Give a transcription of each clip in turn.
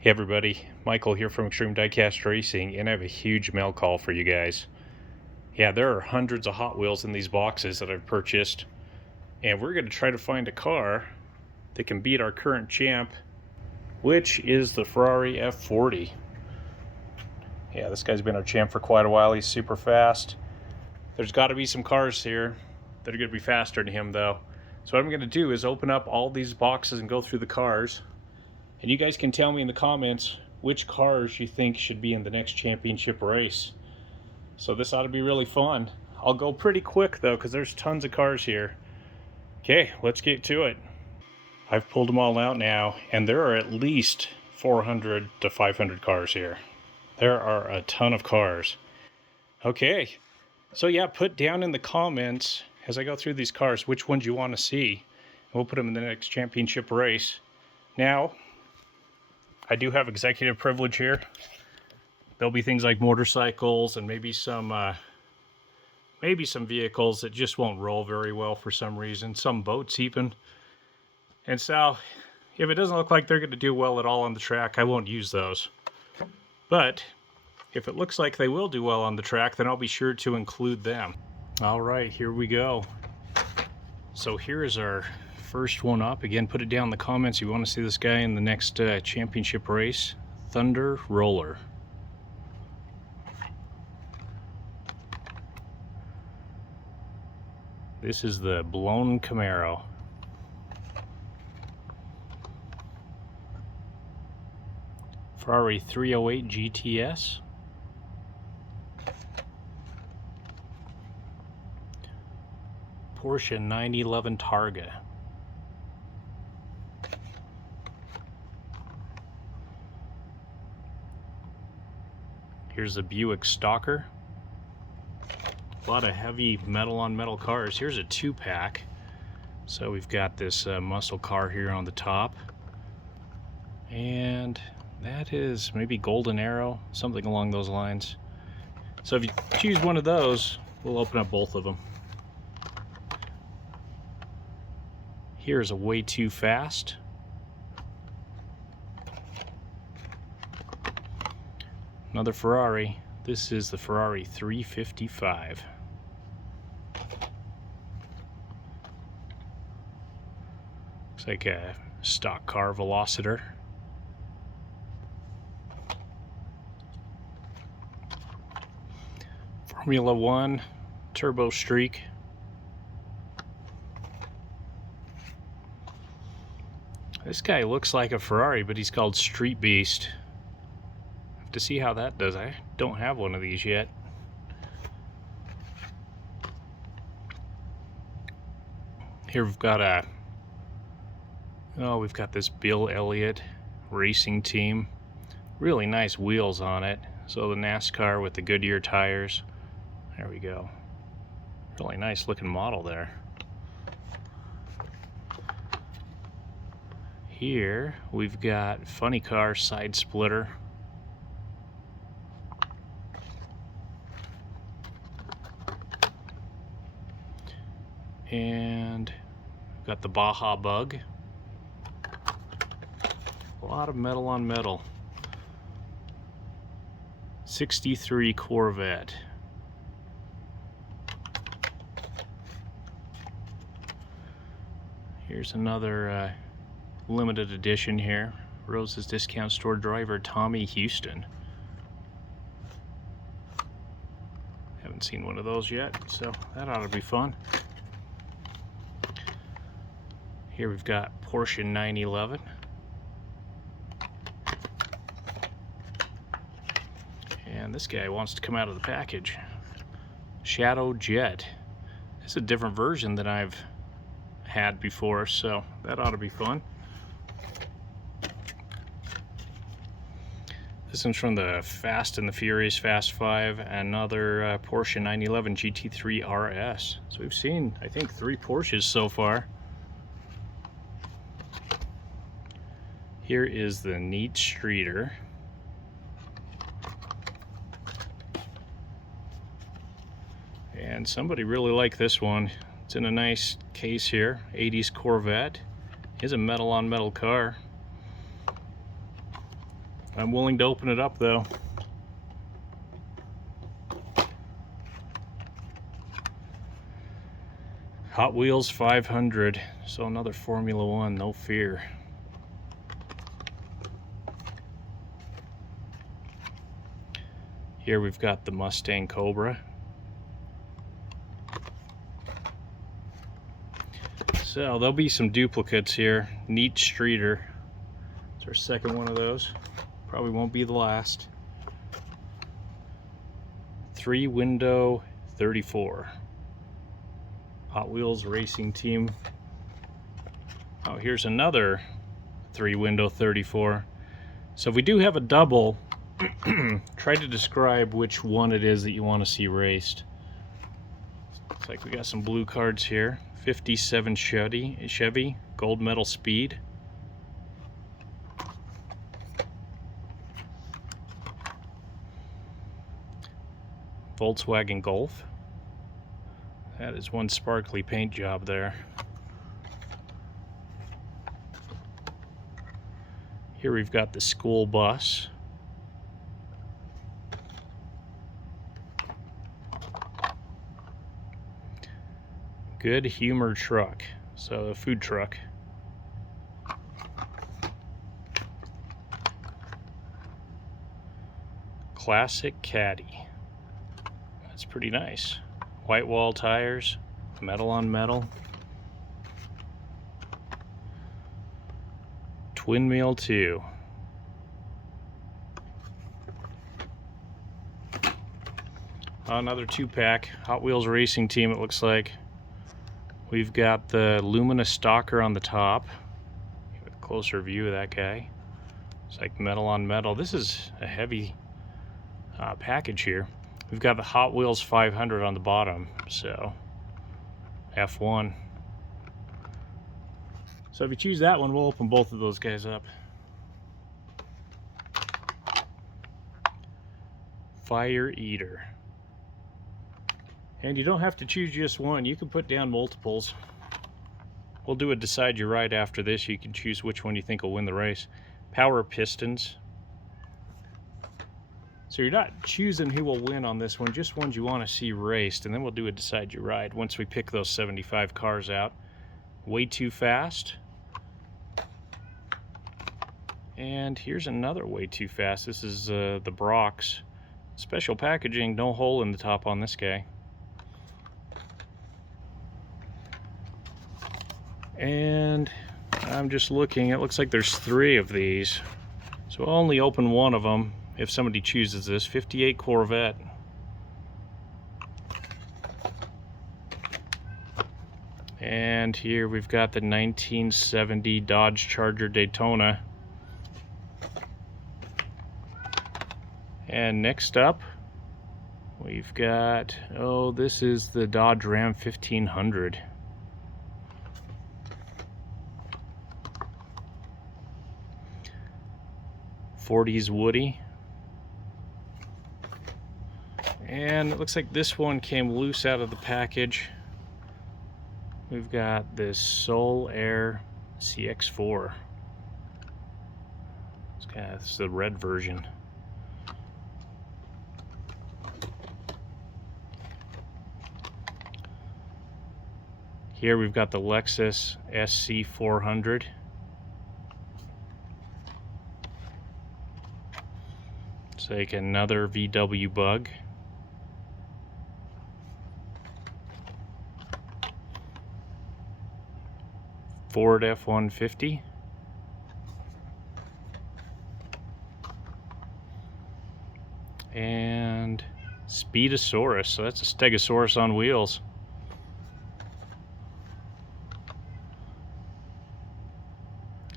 Hey everybody, Michael here from Extreme Diecast Racing, and I have a huge mail call for you guys. Yeah, there are hundreds of Hot Wheels in these boxes that I've purchased, and we're going to try to find a car that can beat our current champ, which is the Ferrari F40. Yeah, this guy's been our champ for quite a while. He's super fast. There's got to be some cars here that are going to be faster than him, though. So what I'm going to do is open up all these boxes and go through the cars. And you guys can tell me in the comments which cars you think should be in the next championship race. So this ought to be really fun. I'll go pretty quick though, because there's tons of cars here. Okay, let's get to it. I've pulled them all out now, and there are at least 400 to 500 cars here. There are a ton of cars. Okay, so yeah, put down in the comments as I go through these cars which ones you want to see. And we'll put them in the next championship race. Now, I do have executive privilege here. There'll be things like motorcycles and maybe some vehicles that just won't roll very well for some reason. Some boats even. And so, if it doesn't look like they're going to do well at all on the track, I won't use those. But if it looks like they will do well on the track, then I'll be sure to include them. All right, here we go. So here is our first one up. Again, put it down in the comments if you want to see this guy in the next championship race. Thunder Roller. This is the blown Camaro. Ferrari 308 GTS. Porsche 911 Targa. Here's a Buick Stalker. A lot of heavy metal on metal cars. Here's a 2-pack. So we've got this muscle car here on the top. And that is maybe Golden Arrow, something along those lines. So if you choose one of those, we'll open up both of them. Here's a Way Too Fast. Another Ferrari. This is the Ferrari 355. Looks like a stock car Velociter. Formula One Turbo Streak. This guy looks like a Ferrari, but he's called Street Beast. To see how that does. I don't have one of these yet. Here we've got we've got this Bill Elliott racing team. Really nice wheels on it. So the NASCAR with the Goodyear tires. There we go. Really nice looking model there. Here we've got Funny Car Side Splitter. And we've got the Baja Bug. A lot of metal on metal. 63 Corvette. Here's another limited edition here. Rose's Discount Store driver Tommy Houston. Haven't seen one of those yet, so that ought to be fun. Here we've got Porsche 911. And this guy wants to come out of the package. Shadow Jet. It's a different version than I've had before, so that ought to be fun. This one's from the Fast and the Furious Fast 5, another Porsche 911 GT3 RS. So we've seen, I think, 3 Porsches so far. Here is the Neat Streeter. And somebody really liked this one. It's in a nice case here. 80s Corvette. It's a metal on metal car. I'm willing to open it up though. Hot Wheels 500, so another Formula One, no fear. Here we've got the Mustang Cobra. So there'll be some duplicates here. Neat Streeter. It's our second one of those. Probably won't be the last. 3-window 34. Hot Wheels Racing Team. Oh, here's another 3-window 34. So if we do have a double, try to describe which one it is that you want to see raced. Looks like we got some blue cards here. 57 Chevy, gold medal speed. Volkswagen Golf. That is one sparkly paint job there. Here we've got the school bus. Good Humor truck, so a food truck. Classic Caddy. That's pretty nice. White wall tires, metal on metal. Twin Mill 2. Another 2-pack. Hot Wheels Racing Team, it looks like. We've got the Lumina Stalker on the top. Give a closer view of that guy. It's like metal on metal. This is a heavy package here. We've got the Hot Wheels 500 on the bottom, so F1. So if you choose that one, we'll open both of those guys up. Fire Eater. And you don't have to choose just one, you can put down multiples. We'll do a Decide Your Ride after this. You can choose which one you think will win the race. Power Pistons. So you're not choosing who will win on this one, just ones you want to see raced, and then we'll do a Decide Your Ride once we pick those 75 cars out. Way Too Fast. And here's another Way Too Fast. This is the Brox. Special packaging, no hole in the top on this guy. And I'm just looking, it looks like there's 3 of these. So I'll only open one of them if somebody chooses this. 58 Corvette. And here we've got the 1970 Dodge Charger Daytona. And next up, we've got, oh, this is the Dodge Ram 1500. '40s Woody. And it looks like this one came loose out of the package. We've got this Soul Air CX4. It's the red version. Here we've got the Lexus SC400. It's like another VW Bug. Ford F-150. And Speedosaurus, so that's a Stegosaurus on wheels.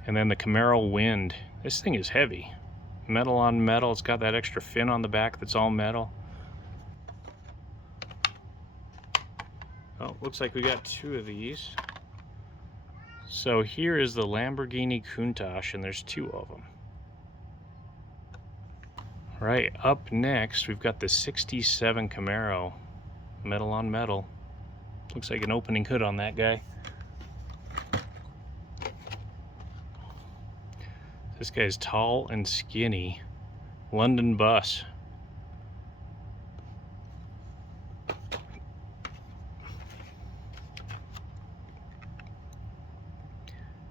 And then the Camaro Wind. This thing is heavy. Metal on metal. It's got that extra fin on the back that's all metal. Oh, looks like we got 2 of these. So here is the Lamborghini Countach, and there's 2 of them. Right, up next we've got the 67 Camaro. Metal on metal. Looks like an opening hood on that guy. This guy's tall and skinny. London bus.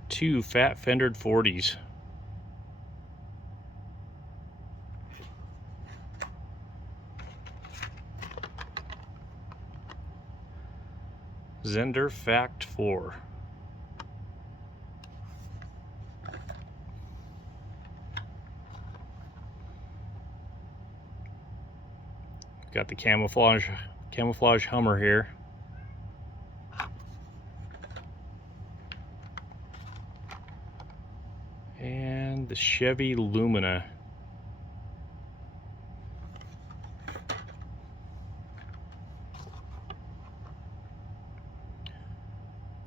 Two fat fendered 40s. Zender Fact 4. Got the camouflage Hummer here. And the Chevy Lumina.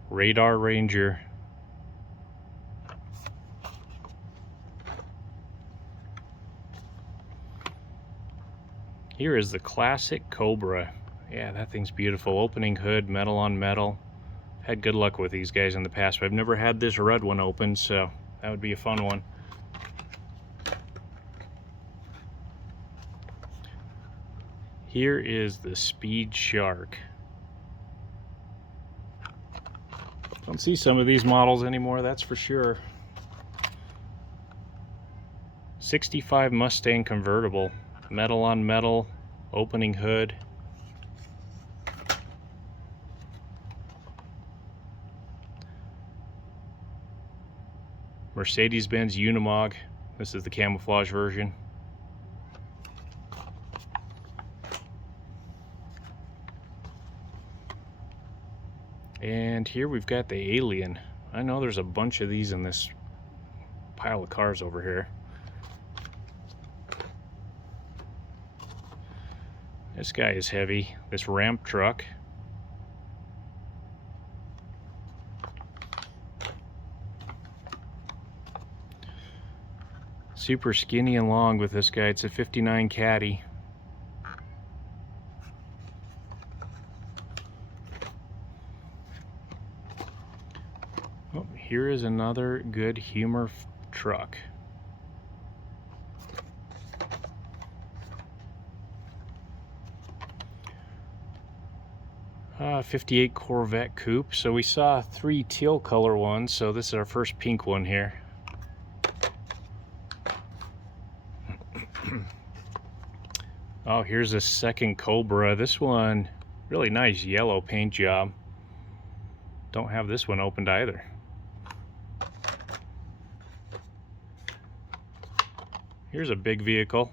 Radar Ranger. Here is the classic Cobra. Yeah, that thing's beautiful. Opening hood, metal on metal. Had good luck with these guys in the past, but I've never had this red one open, so that would be a fun one. Here is the Speed Shark. Don't see some of these models anymore, that's for sure. 65 Mustang convertible. Metal on metal, opening hood. Mercedes-Benz Unimog. This is the camouflage version. And here we've got the Alien. I know there's a bunch of these in this pile of cars over here. This guy is heavy. This ramp truck. Super skinny and long with this guy. It's a 59 Caddy. Oh, here is another good humor truck. 58 Corvette Coupe. So we saw 3 teal color ones, so this is our first pink one here. Oh, here's a second Cobra. This one, really nice yellow paint job. Don't have this one opened either. Here's a big vehicle,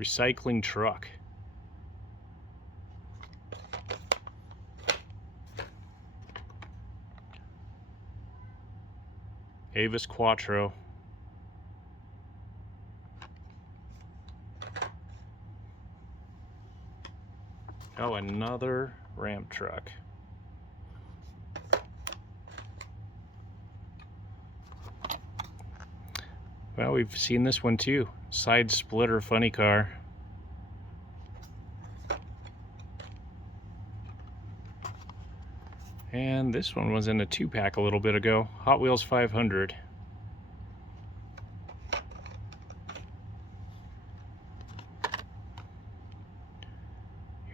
recycling truck. Avis Quattro. Oh, another ramp truck. Well, we've seen this one too. Side splitter funny car. And this one was in a 2-pack a little bit ago. Hot Wheels 500.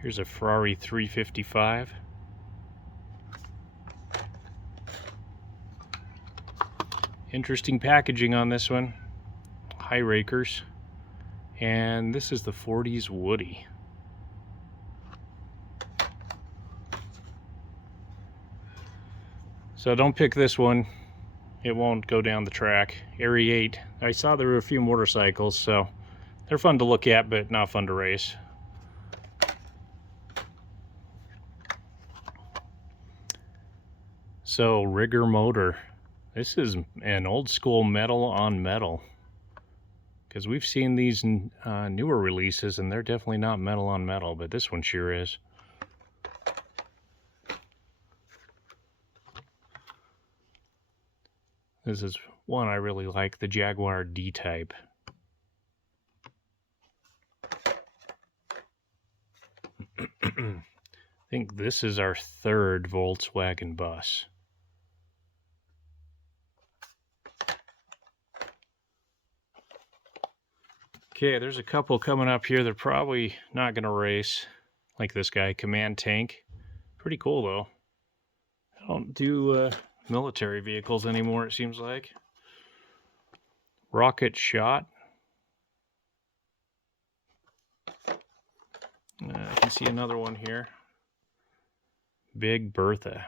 Here's a Ferrari 355. Interesting packaging on this one. High rakers. And this is the 40s Woody. So don't pick this one. It won't go down the track. Airy 8. I saw there were a few motorcycles, so they're fun to look at, but not fun to race. So Rigger motor. This is an old school metal on metal. Because we've seen these newer releases and they're definitely not metal on metal, but this one sure is. This is one I really like, the Jaguar D-Type. I think this is our 3rd Volkswagen bus. Okay, there's a couple coming up here. They're probably not going to race, like this guy, Command Tank. Pretty cool, though. I don't do military vehicles anymore, it seems like. Rocket Shot. I can see another one here. Big Bertha.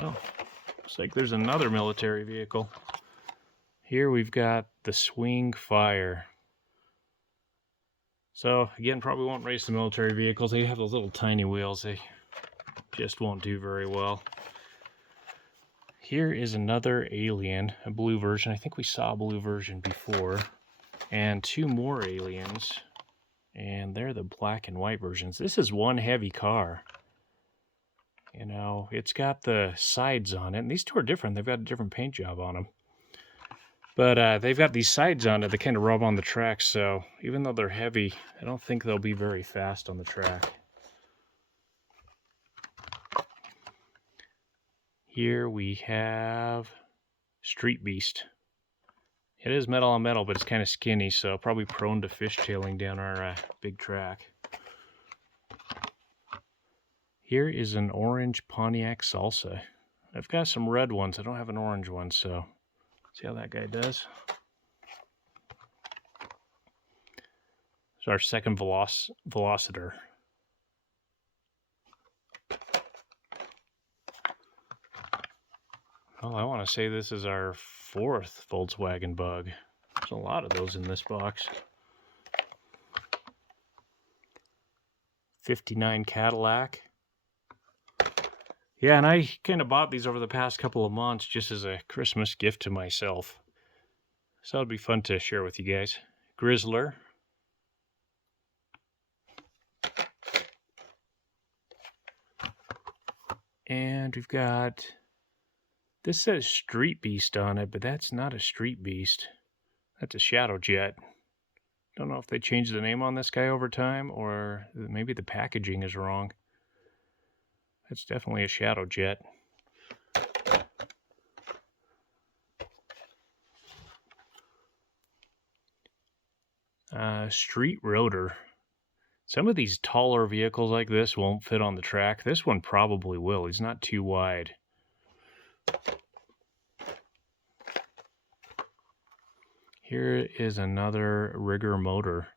Oh, looks like there's another military vehicle. Here we've got the Swing Fire. So, again, probably won't race the military vehicles. They have those little tiny wheels. They just won't do very well. Here is another Alien, a blue version. I think we saw a blue version before. And two more Aliens. And they're the black and white versions. This is one heavy car. You know, it's got the sides on it. And these two are different. They've got a different paint job on them. But they've got these sides on it that kind of rub on the track. So even though they're heavy, I don't think they'll be very fast on the track. Here we have Street Beast. It is metal on metal, but it's kind of skinny, so probably prone to fishtailing down our big track. Here is an orange Pontiac Salsa. I've got some red ones. I don't have an orange one, so see how that guy does. It's our second Velocitor. Well, I want to say this is our fourth Volkswagen Bug. There's a lot of those in this box. 59 Cadillac. Yeah, and I kind of bought these over the past couple of months just as a Christmas gift to myself. So it'll be fun to share with you guys. Grizzler. And we've got... This says Street Beast on it, but that's not a Street Beast. That's a Shadow Jet. Don't know if they changed the name on this guy over time, or maybe the packaging is wrong. That's definitely a Shadow Jet. Street Rotor. Some of these taller vehicles like this won't fit on the track. This one probably will. He's not too wide. Here is another rigger motor.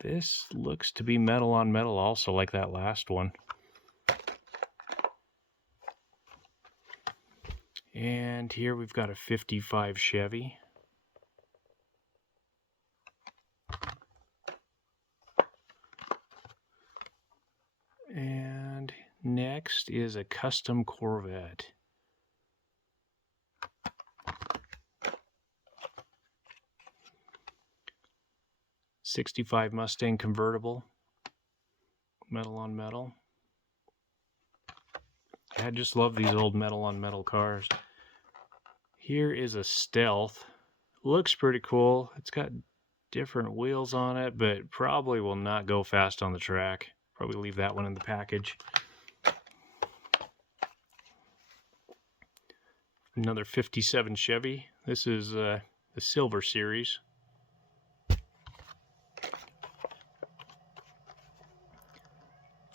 This looks to be metal on metal also, like that last one. And here we've got a 55 Chevy. And next is a custom Corvette. '65 Mustang convertible, metal on metal. I just love these old metal on metal cars. Here is a Stealth. Looks pretty cool. It's got different wheels on it, but probably will not go fast on the track. Probably leave that one in the package. Another 57 Chevy. This is the Silver Series.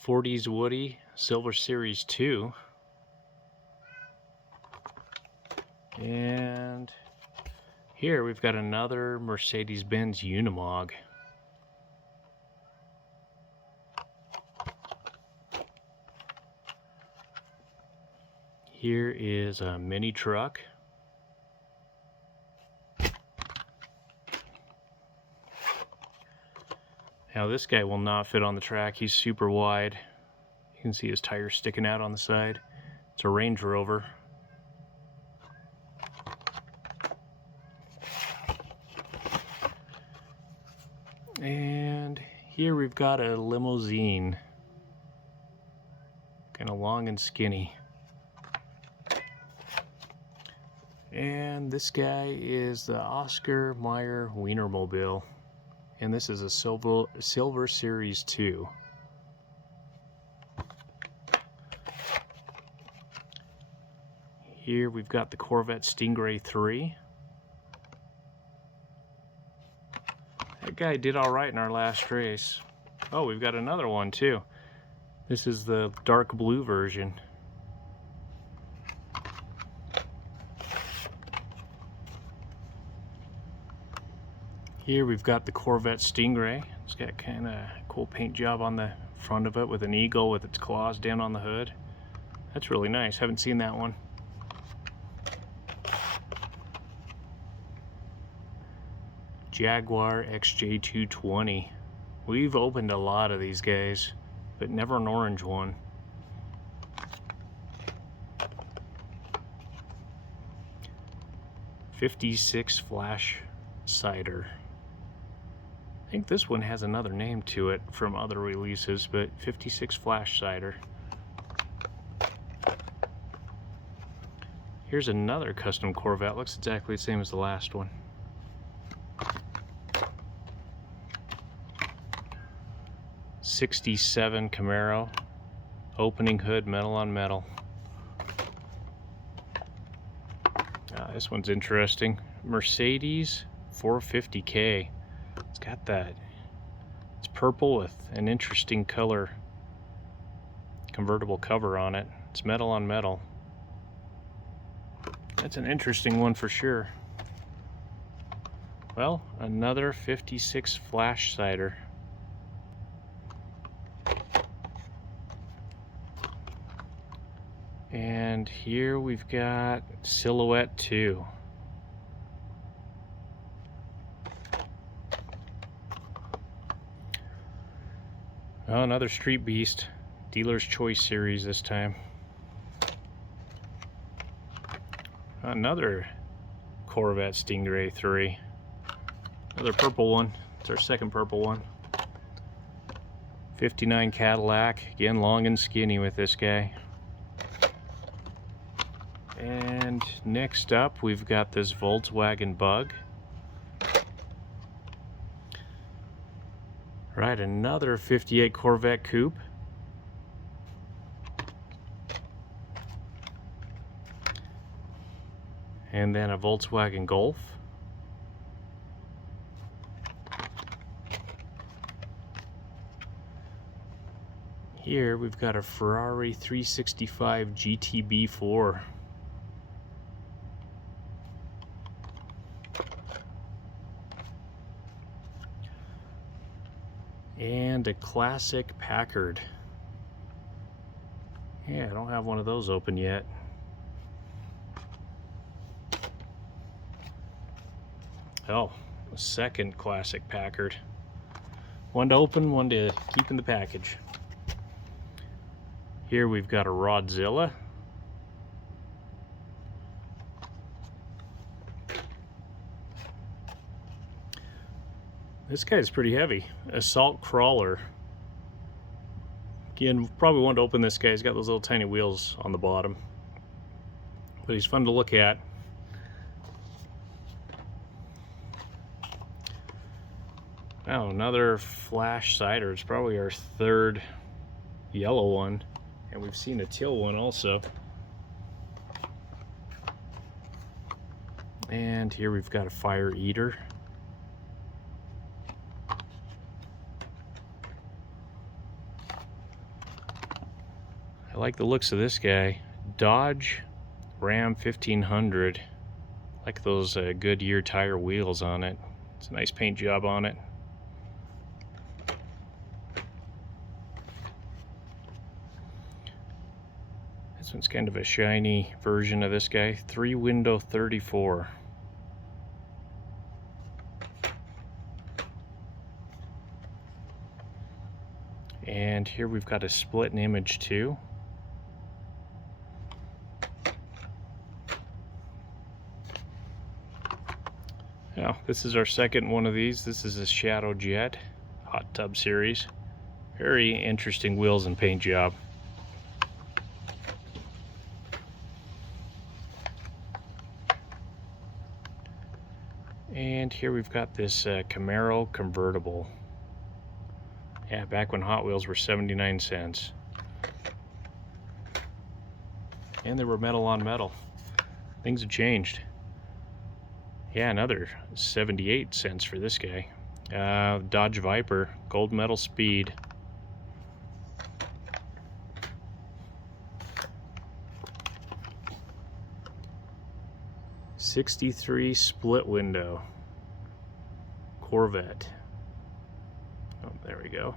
'40s Woody, Silver Series 2. And here we've got another Mercedes-Benz Unimog. Here is a mini truck. Now this guy will not fit on the track. He's super wide. You can see his tires sticking out on the side. It's a Range Rover. And here we've got a limousine. Kind of long and skinny. And this guy is the Oscar Mayer Wienermobile. And this is a Silver Series 2. Here we've got the Corvette Stingray 3. That guy did all right in our last race. Oh, we've got another one too. This is the dark blue version. Here we've got the Corvette Stingray. It's got kind of a cool paint job on the front of it with an eagle with its claws down on the hood. That's really nice. Haven't seen that one. Jaguar XJ220. We've opened a lot of these guys, but never an orange one. '56 Flash Cider. I think this one has another name to it from other releases, but '56 Flash Cider. Here's another custom Corvette. Looks exactly the same as the last one. '67 Camaro. Opening hood, metal on metal. This one's interesting. Mercedes 450K. It's got that. It's purple with an interesting color convertible cover on it. It's metal on metal. That's an interesting one for sure. Well, another '56 Flash Cider. And here we've got Silhouette 2. Oh, another Street Beast. Dealer's Choice Series this time. Another Corvette Stingray 3. Another purple one. It's our second purple one. '59 Cadillac. Again, long and skinny with this guy. And next up, we've got this Volkswagen Bug. Right, another '58 Corvette Coupe. And then a Volkswagen Golf. Here we've got a Ferrari 365 GTB4. And a classic Packard. Yeah, I don't have one of those open yet. Oh, a second classic Packard. One to open, one to keep in the package. Here we've got a Rodzilla. This guy's pretty heavy. Assault Crawler. Again, probably want to open this guy. He's got those little tiny wheels on the bottom. But he's fun to look at. Oh, another Flash Cider. It's probably our third yellow one. And we've seen a teal one also. And here we've got a Fire Eater. I like the looks of this guy. Dodge Ram 1500. Like those Goodyear tire wheels on it. It's a nice paint job on it. This one's kind of a shiny version of this guy. 3-window 34. And here we've got a split image too. Now, this is our second one of these. This is a Shadow Jet Hot Tub Series. Very interesting wheels and paint job. And here we've got this Camaro convertible. Yeah, back when Hot Wheels were 79 cents. And they were metal on metal. Things have changed. Yeah, another 78 cents for this guy. Dodge Viper, gold medal speed. '63 split window Corvette. Oh, there we go.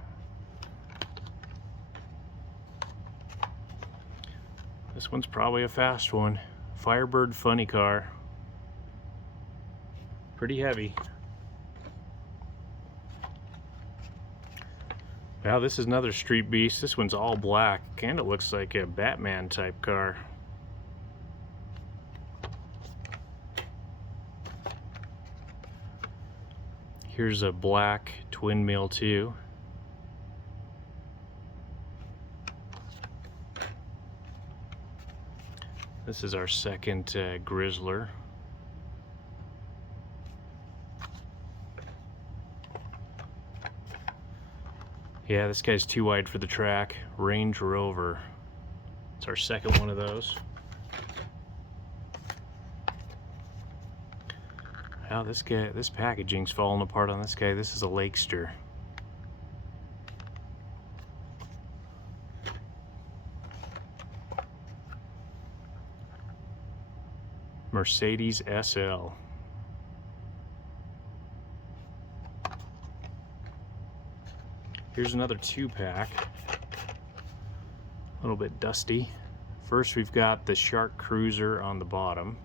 This one's probably a fast one. Firebird funny car. Pretty heavy. Now this is another street beast. This one's all black. Kinda looks like a Batman type car. Here's a black twin mill too. This is our second Grizzler. Yeah, this guy's too wide for the track. Range Rover. It's our second one of those. Wow, this packaging's falling apart on this guy. This is a Lakester. Mercedes SL. Here's another 2-pack. A little bit dusty. First we've got the Shark Cruiser on the bottom.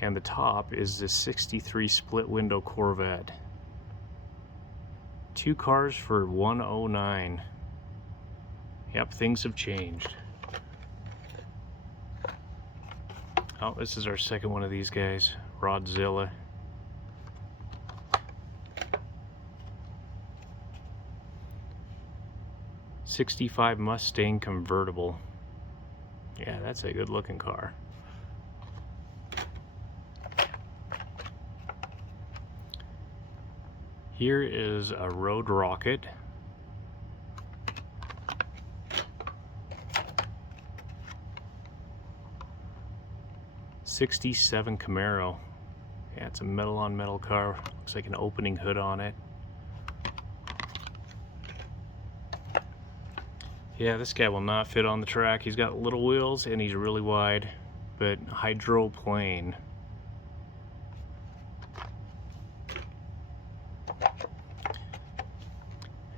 And the top is the '63 split window Corvette. 2 cars for $109. Yep, things have changed. Oh, this is our second one of these guys, Rodzilla. '65 Mustang convertible. Yeah, that's a good looking car. Here is a Road Rocket. '67 Camaro. Yeah, it's a metal on metal car. Looks like an opening hood on it. Yeah, this guy will not fit on the track. He's got little wheels and he's really wide, but hydroplane.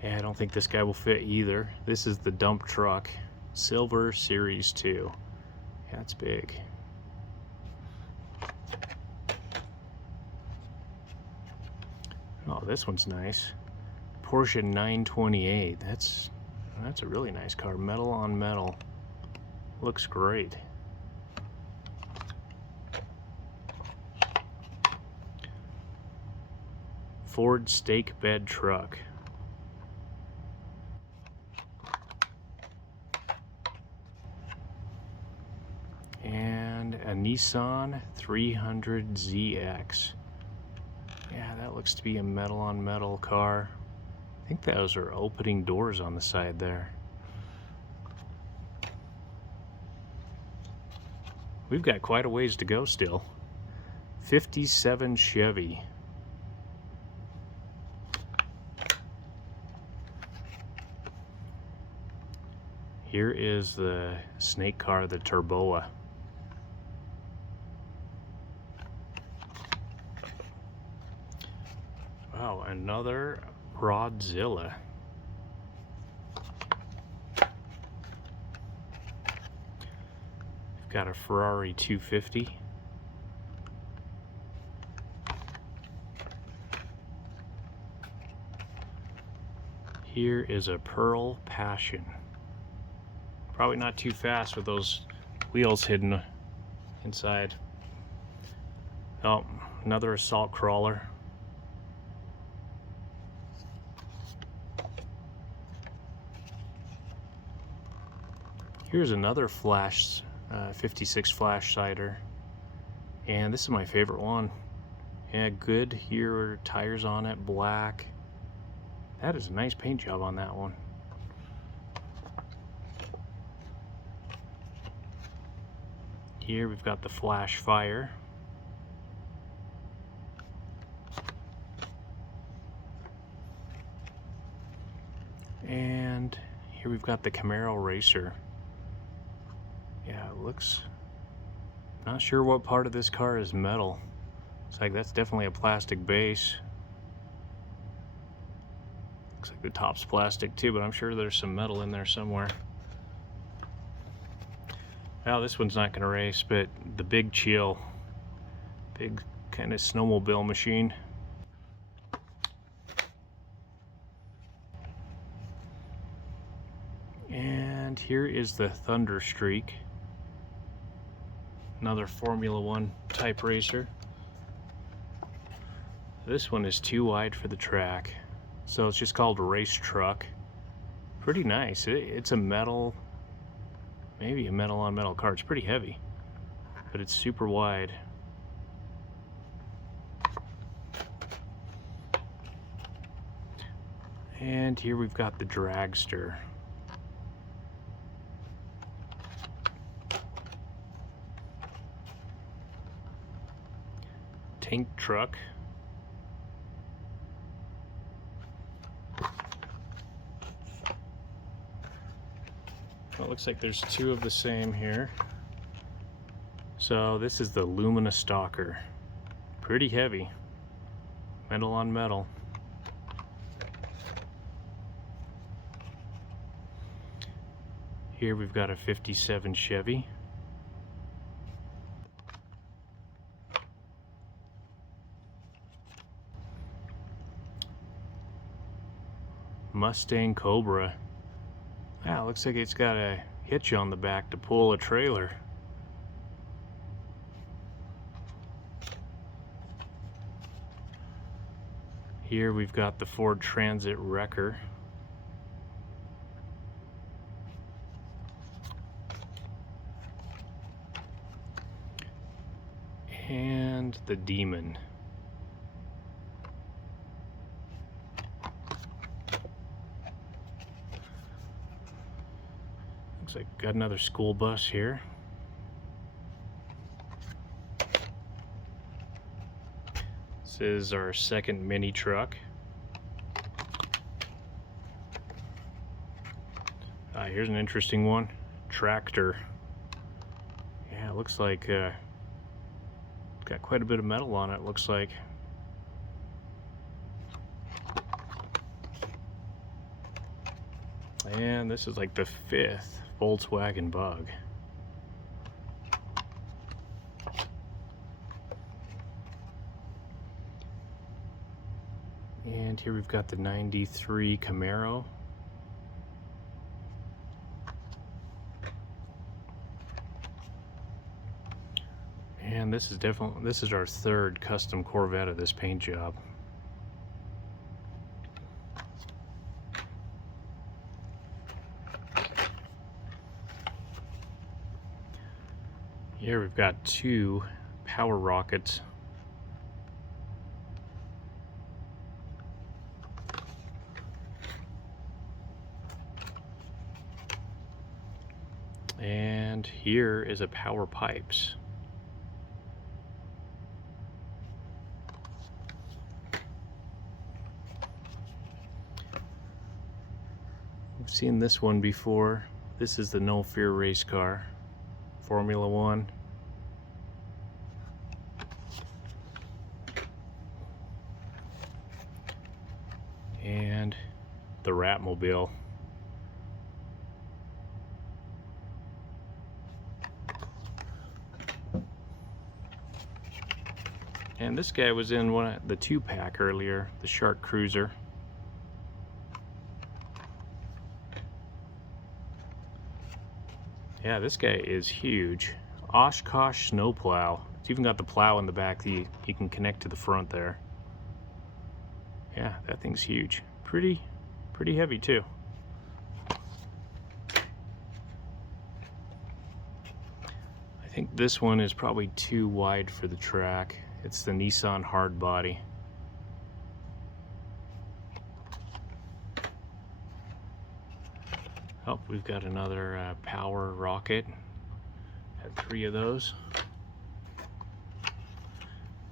Yeah, I don't think this guy will fit either. This is the dump truck, Silver Series 2. Yeah, it's big. Oh, this one's nice. Porsche 928. That's a really nice car. Metal on metal. Looks great. Ford stake bed truck. And a Nissan 300ZX. Yeah, that looks to be a metal on metal car. I think those are opening doors on the side there. We've got quite a ways to go still. '57 Chevy. Here is the snake car, the Turboa. Wow, another Rodzilla. We've got a Ferrari 250. Here is a Pearl Passion. Probably not too fast with those wheels hidden inside. Oh, another assault crawler. Here's another flash, 56 flash cider, and this is my favorite one. Yeah, good here, tires on it, black. That is a nice paint job on that one. Here we've got the Flash Fire. And here we've got the Camaro Racer. Yeah, it looks, not sure what part of this car is metal. Looks like that's definitely a plastic base. Looks like the top's plastic too, but I'm sure there's some metal in there somewhere. Well, this one's not gonna race, but the Big Chill, big kind of snowmobile machine. And here is the Thunder Streak, another Formula One type racer. This one is too wide for the track, so it's just called a race truck. Pretty nice. It's a metal, maybe a metal on metal car. It's pretty heavy, but it's super wide. And here we've got the Dragster. Tank truck. Well, it looks like there's two of the same here. So this is the Lumina Stalker. Pretty heavy. Metal on metal. Here we've got a 57 Chevy. Mustang Cobra. Wow, looks like it's got a hitch on the back to pull a trailer. Here we've got the Ford Transit Wrecker. And the Demon. Looks like got another school bus here. This is our second mini truck. Here's an interesting one. Tractor. Yeah, it looks like got quite a bit of metal on it, looks like. And this is like the 5th Volkswagen Bug. And here we've got the 93 Camaro. And this is our 3rd custom Corvette of this paint job. Here we've got 2 Power Rockets. And here is a Power Pipes. We've seen this one before. This is the No Fear race car, Formula One. And the Ratmobile. And this guy was in one of the 2-pack earlier, the Shark Cruiser. Yeah, this guy is huge. Oshkosh snowplow. It's even got the plow in the back that you can connect to the front there. Yeah, that thing's huge. Pretty heavy too. I think this one is probably too wide for the track. It's the Nissan Hardbody. Oh, we've got another Power Rocket. 3 of those.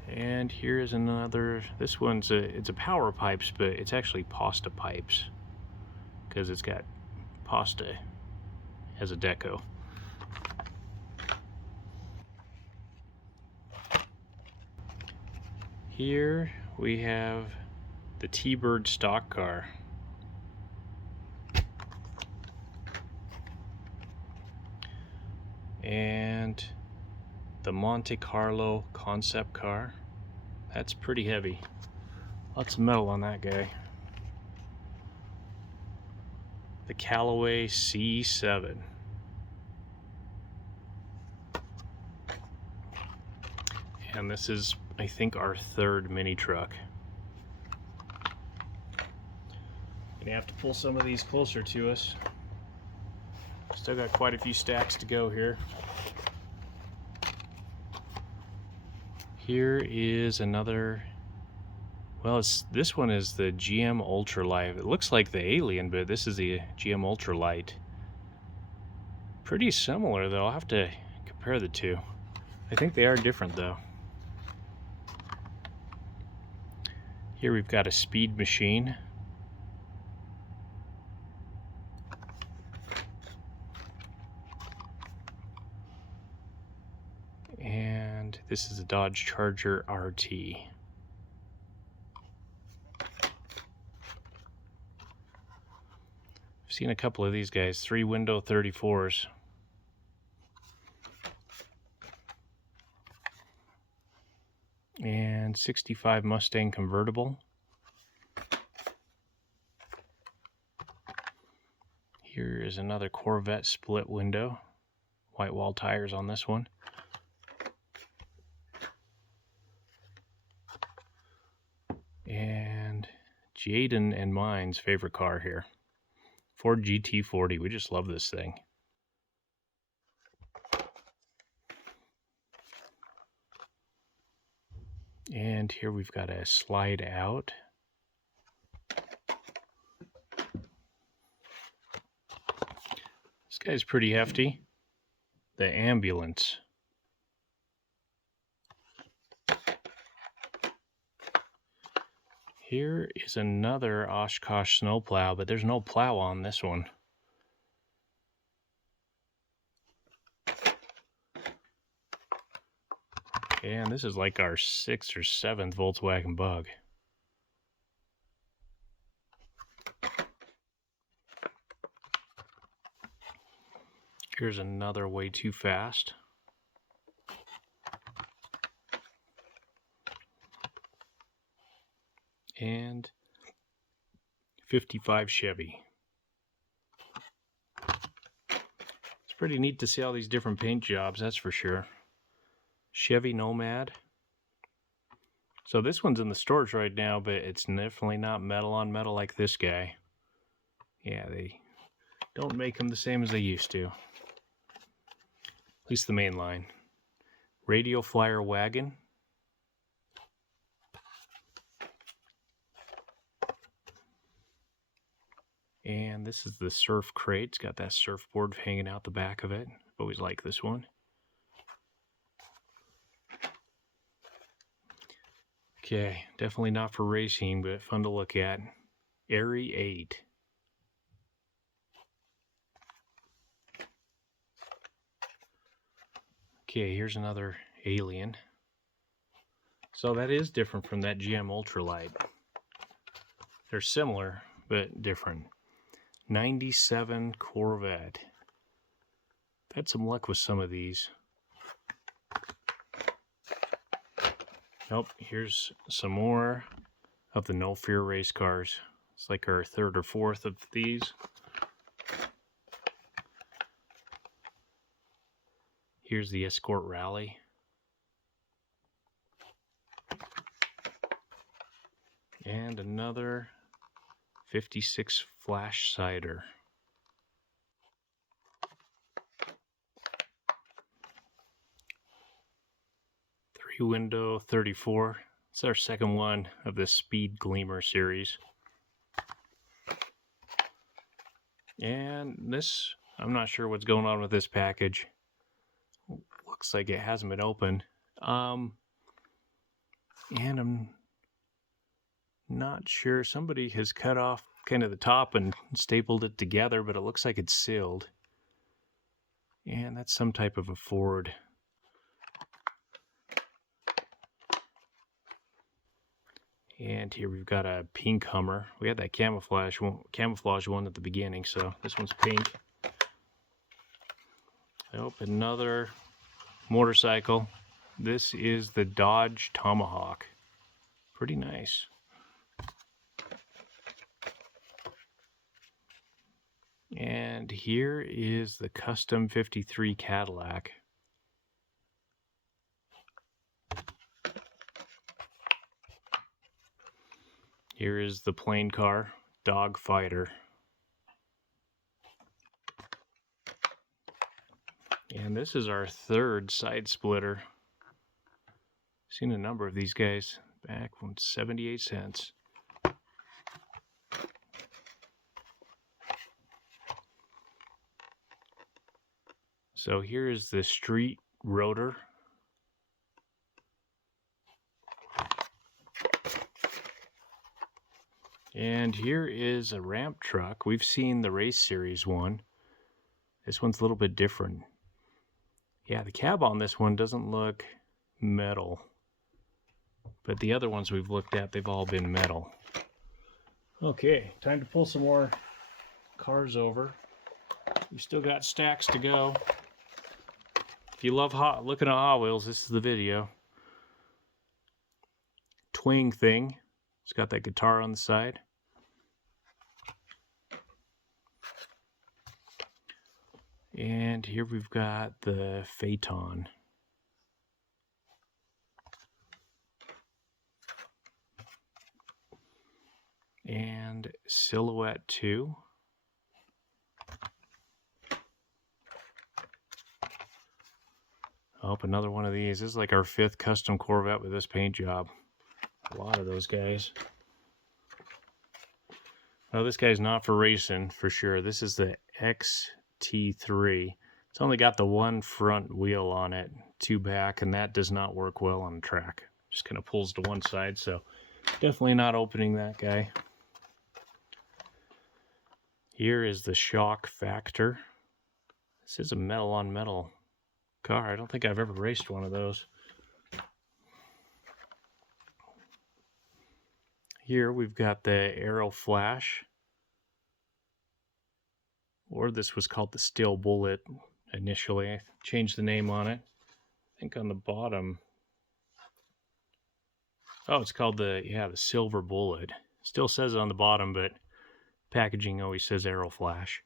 And here's another, this one's it's a power pipes, but it's actually pasta pipes because it's got pasta as a deco. Here we have the T-Bird stock car. And the Monte Carlo concept car. That's pretty heavy. Lots of metal on that guy. The Callaway C7. And this is, I think, our 3rd mini truck. Gonna have to pull some of these closer to us. Still got quite a few stacks to go here. Here is another, well, this one is the GM Ultralight. It looks like the Alien, but this is the GM Ultralight. Pretty similar though, I'll have to compare the two. I think they are different though. Here we've got a Speed Machine. And this is a Dodge Charger RT. I've seen a couple of these guys, 3-window 34s. And 65 Mustang convertible. Here is another Corvette split window. White wall tires on this one. And Jaden and mine's favorite car here. Ford GT40. We just love this thing. And here we've got a slide out. This guy's pretty hefty. The Ambulance. Here is another Oshkosh snowplow, but there's no plow on this one. And this is like our 6th or 7th Volkswagen Bug. Here's another Way Too Fast. And 55 Chevy. It's pretty neat to see all these different paint jobs, that's for sure. Chevy Nomad. So this one's in the stores right now, but it's definitely not metal on metal like this guy. Yeah, they don't make them the same as they used to. At least the main line. Radio Flyer Wagon. And this is the Surf Crate. It's got that surfboard hanging out the back of it. Always like this one. Okay, definitely not for racing, but fun to look at. Airy 8. Okay, here's another Alien. So that is different from that GM Ultralight. They're similar, but different. 97 Corvette. I've had some luck with some of these. Nope, here's some more of the No Fear race cars. It's like our 3rd or 4th of these. Here's the Escort Rally. And another 56 Flash Cider. Window 34. It's our 2nd one of this Speed Gleamer series. And this, I'm not sure what's going on with this package. looks like it hasn't been opened. And I'm not sure. Somebody has cut off kind of the top and stapled it together, but it looks like it's sealed. And that's some type of a Ford. And here we've got a pink Hummer. We had that camouflage one at the beginning, so this one's pink. Oh, another motorcycle. This is the Dodge Tomahawk. Pretty nice. And here is the Custom 53 Cadillac. Here is the plain car, Dog Fighter. And this is our third side splitter. Seen a number of these guys back from 78 cents. So here is the street rotor. And here is a ramp truck. We've seen the race series one. This one's a little bit different. Yeah, the cab on this one doesn't look metal. But the other ones we've looked at, they've all been metal. Okay, time to pull some more cars over. We still got stacks to go. If you love looking at Hot Wheels, this is the video. Twing thing. It's got that guitar on the side. And here we've got the Phaeton. And Silhouette 2. Oh, another one of these. This is like our 5th custom Corvette with this paint job. A lot of those guys. Oh, this guy's not for racing, for sure. This is the XT3. It's only got the one front wheel on it, 2 back, and that does not work well on the track. Just kind of pulls to one side, so definitely not opening that guy. Here is the Shock Factor. This is a metal-on-metal car. I don't think I've ever raced one of those. Here we've got the Aero Flash. Or this was called the Steel Bullet initially. I changed the name on it. I think on the bottom. Oh, it's called the Silver Bullet. Still says it on the bottom, but packaging always says Aero Flash.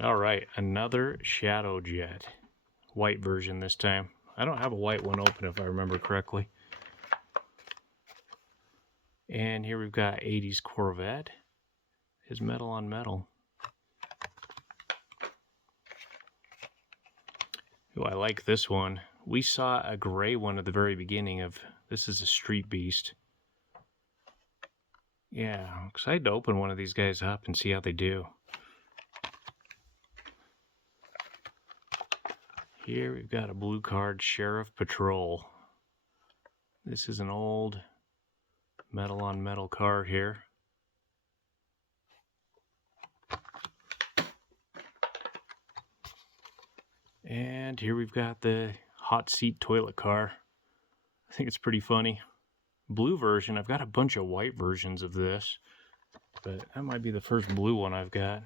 All right, another Shadow Jet. White version this time. I don't have a white one open if I remember correctly. And here we've got 80s Corvette. Is metal on metal. Ooh, I like this one. We saw a gray one at the very beginning of, this is a Street Beast. Yeah, I'm excited to open one of these guys up and see how they do. Here we've got a blue card, Sheriff Patrol. This is an old metal on metal car here. And here we've got the hot seat toilet car. I think it's pretty funny. Blue version. I've got a bunch of white versions of this, but that might be the first blue one I've got.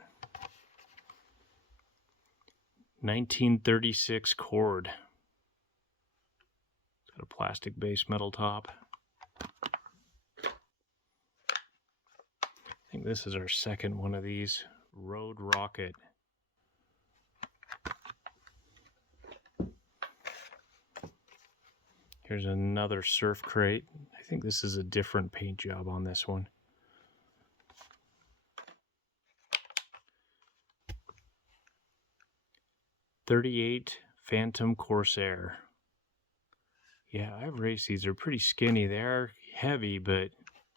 1936 Cord. It's got a plastic base metal top. I think this is our second one of these. Road Rocket. Here's another Surf Crate. I think this is a different paint job on this one. '38 Phantom Corsair. Yeah, I've raced these. They're pretty skinny. They are heavy, but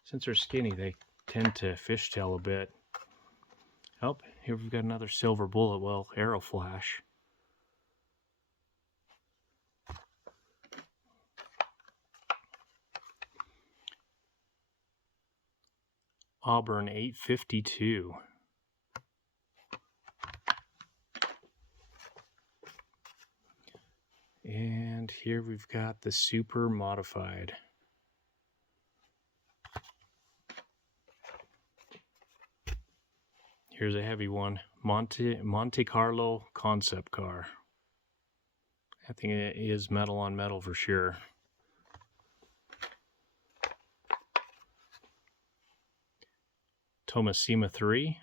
since they're skinny, they tend to fishtail a bit. Oh, Here we've got another silver bullet well arrow flash. Auburn 852. And here we've got the super modified. Here's a heavy one, Monte Carlo concept car. I think it is metal on metal for sure. Tomasima 3.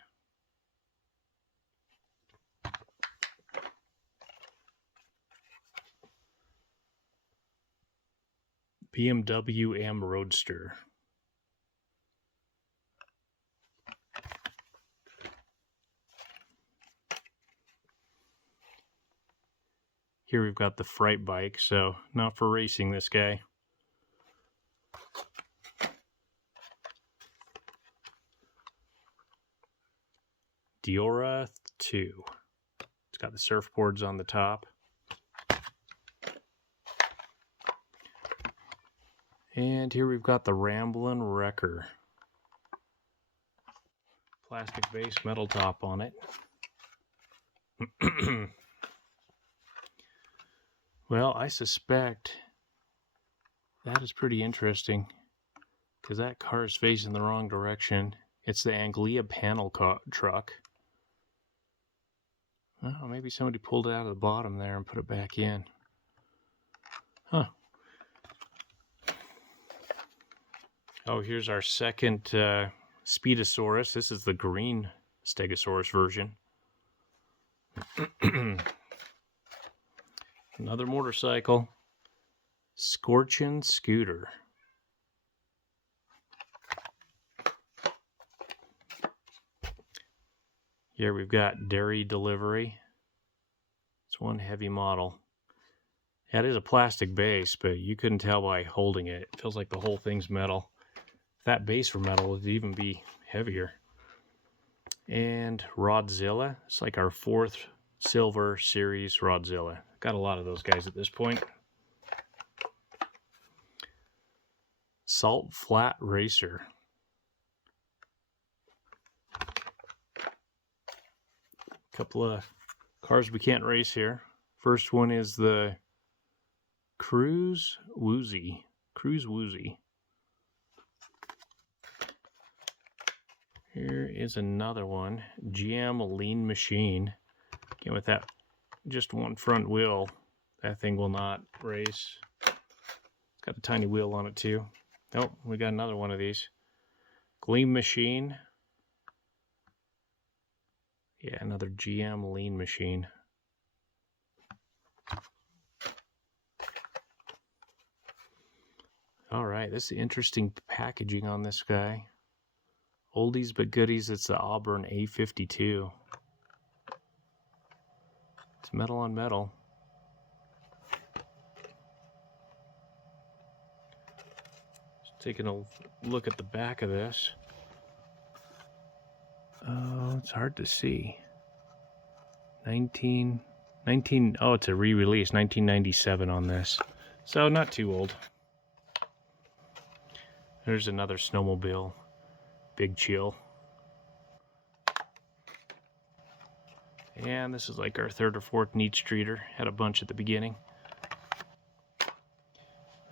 BMW M Roadster. Here we've got the Fright Bike, so not for racing this guy. Diora 2. It's got the surfboards on the top. And here we've got the Ramblin' Wrecker. Plastic base, metal top on it. Well, I suspect that is pretty interesting because that car is facing the wrong direction. It's the Anglia panel truck. Oh, maybe somebody pulled it out of the bottom there and put it back in. Huh. Oh, here's our second Speedosaurus. This is the green Stegosaurus version. Another motorcycle. Scorchin' Scooter. Here we've got dairy delivery. It's one heavy model. Yeah, it is a plastic base, but you couldn't tell by holding it. It feels like the whole thing's metal. If that base were metal, it'd even be heavier. And Rodzilla. It's like our 4th Silver Series Rodzilla. Got a lot of those guys at this point. Salt Flat Racer. Couple of cars we can't race here. First one is the Cruise Woozy. Here is another one, GM Lean Machine. Again, with that just one front wheel, that thing will not race. It's got a tiny wheel on it too. Oh, we got another one of these. Gleam Machine. Yeah, another GM Lean Machine. All right, this is interesting packaging on this guy. Oldies but goodies, it's the Auburn A52. It's metal on metal. Just taking a look at the back of this. Oh, it's hard to see. 19, oh, it's a re-release, 1997 on this. So not too old. There's another snowmobile. Big Chill. And this is like our 3rd or 4th Neat Streeter. Had a bunch at the beginning.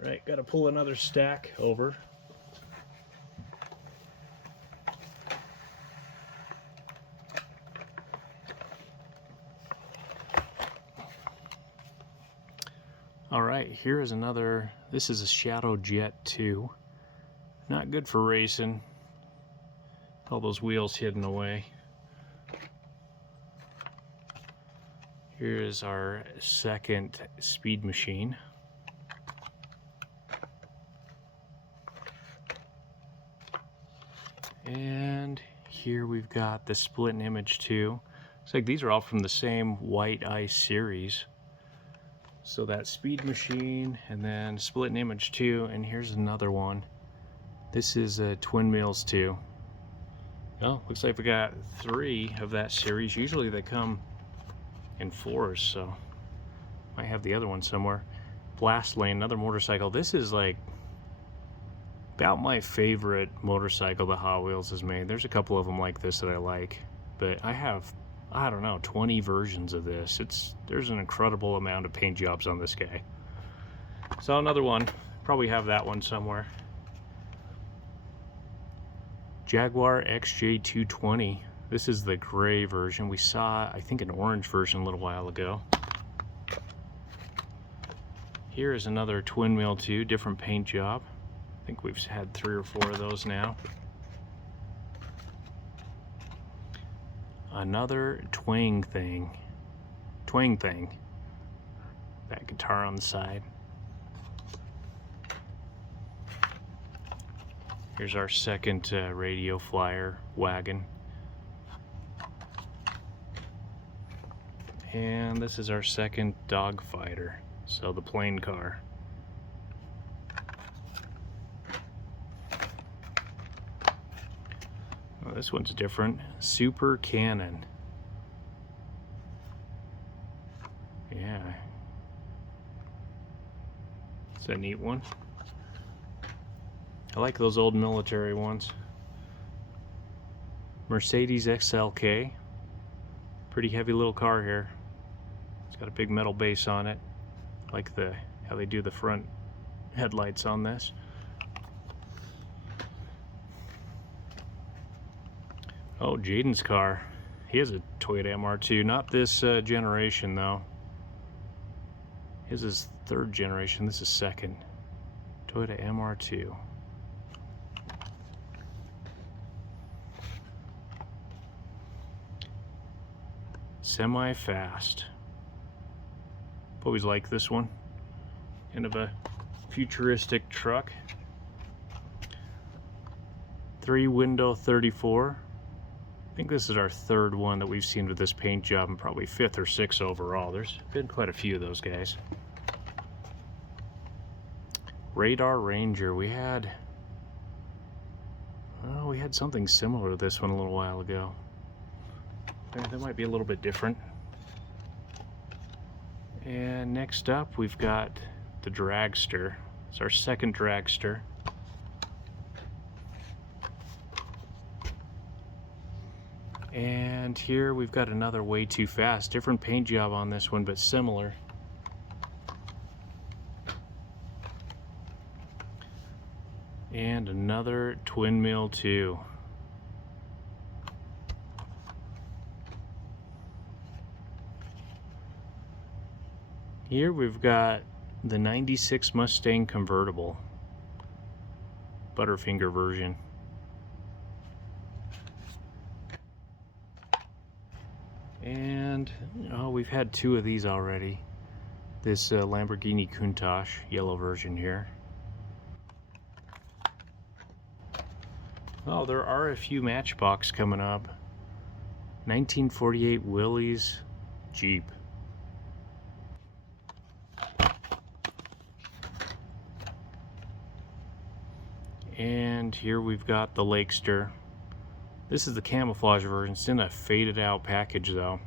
Right, gotta pull another stack over. Alright, here is another. This is a Shadow Jet 2. Not good for racing. All those wheels hidden away. Here's our second Speed Machine. And here we've got the Split Image 2. Looks like these are all from the same White Ice series. So that Speed Machine and then Split Image 2, and here's another one. This is a Twin Mills 2. Well, looks like we got 3 of that series. Usually they come in 4s, so might have the other one somewhere. Blast Lane, another motorcycle. This is like about my favorite motorcycle that Hot Wheels has made. There's a couple of them like this that I like, but I have, I don't know, 20 versions of this. There's an incredible amount of paint jobs on this guy. So another one, probably have that one somewhere. Jaguar XJ220. This is the gray version. We saw, I think, an orange version a little while ago. Here is another twin wheel 2, different paint job. I think we've had 3 or 4 of those now. Another twang thing. That guitar on the side. Here's our second radio flyer wagon. And this is our second dog fighter, so the plane car. Oh, this one's different. Super Cannon. Yeah. It's a neat one. I like those old military ones. Mercedes XLK. Pretty heavy little car here. It's got a big metal base on it. I like how they do the front headlights on this. Oh, Jaden's car. He has a Toyota MR2. Not this generation though. His is 3rd generation. This is 2nd. Toyota MR2. Semi-fast. Always like this one. Kind of a futuristic truck. 3-window 34. I think this is our 3rd one that we've seen with this paint job, and probably 5th or 6th overall. There's been quite a few of those guys. Radar Ranger. We had something similar to this one a little while ago. That might be a little bit different. And next up, we've got the Dragster. It's our 2nd Dragster. And here we've got another Way Too Fast. Different paint job on this one, but similar. And another twin mill 2. Here we've got the 96 Mustang convertible. Butterfinger version. And we've had 2 of these already. This Lamborghini Countach yellow version here. Oh, there are a few Matchbox coming up. 1948 Willys Jeep. And here we've got the Lakester. This is the camouflage version. It's in a faded out package though.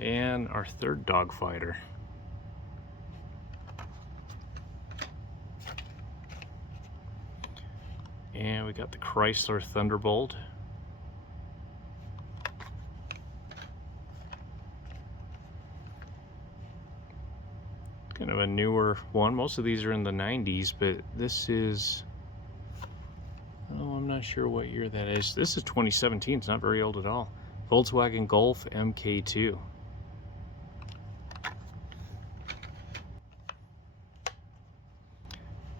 And our 3rd dog fighter. And we got the Chrysler Thunderbolt. Kind of a newer one. Most of these are in the 90s, but this is, oh, I'm not sure what year that is. This is 2017. It's not very old at all. Volkswagen Golf MK2.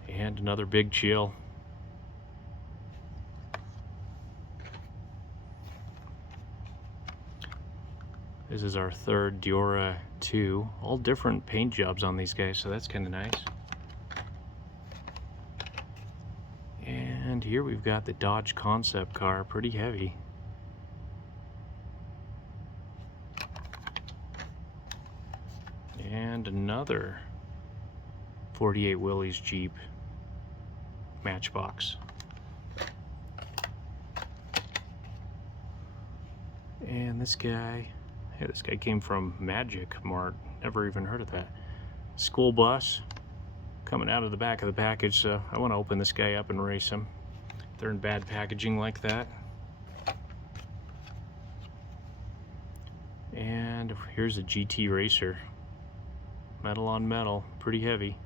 And another Big Chill. This is our 3rd Diora 2. All different paint jobs on these guys, so that's kind of nice. And here we've got the Dodge concept car, pretty heavy. And another 48 Willys Jeep. Matchbox. And this guy, hey, this guy came from Magic Mart. Never even heard of that. School bus coming out of the back of the package, so I want to open this guy up and race him. They're in bad packaging like that. And here's a GT Racer. Metal on metal, pretty heavy.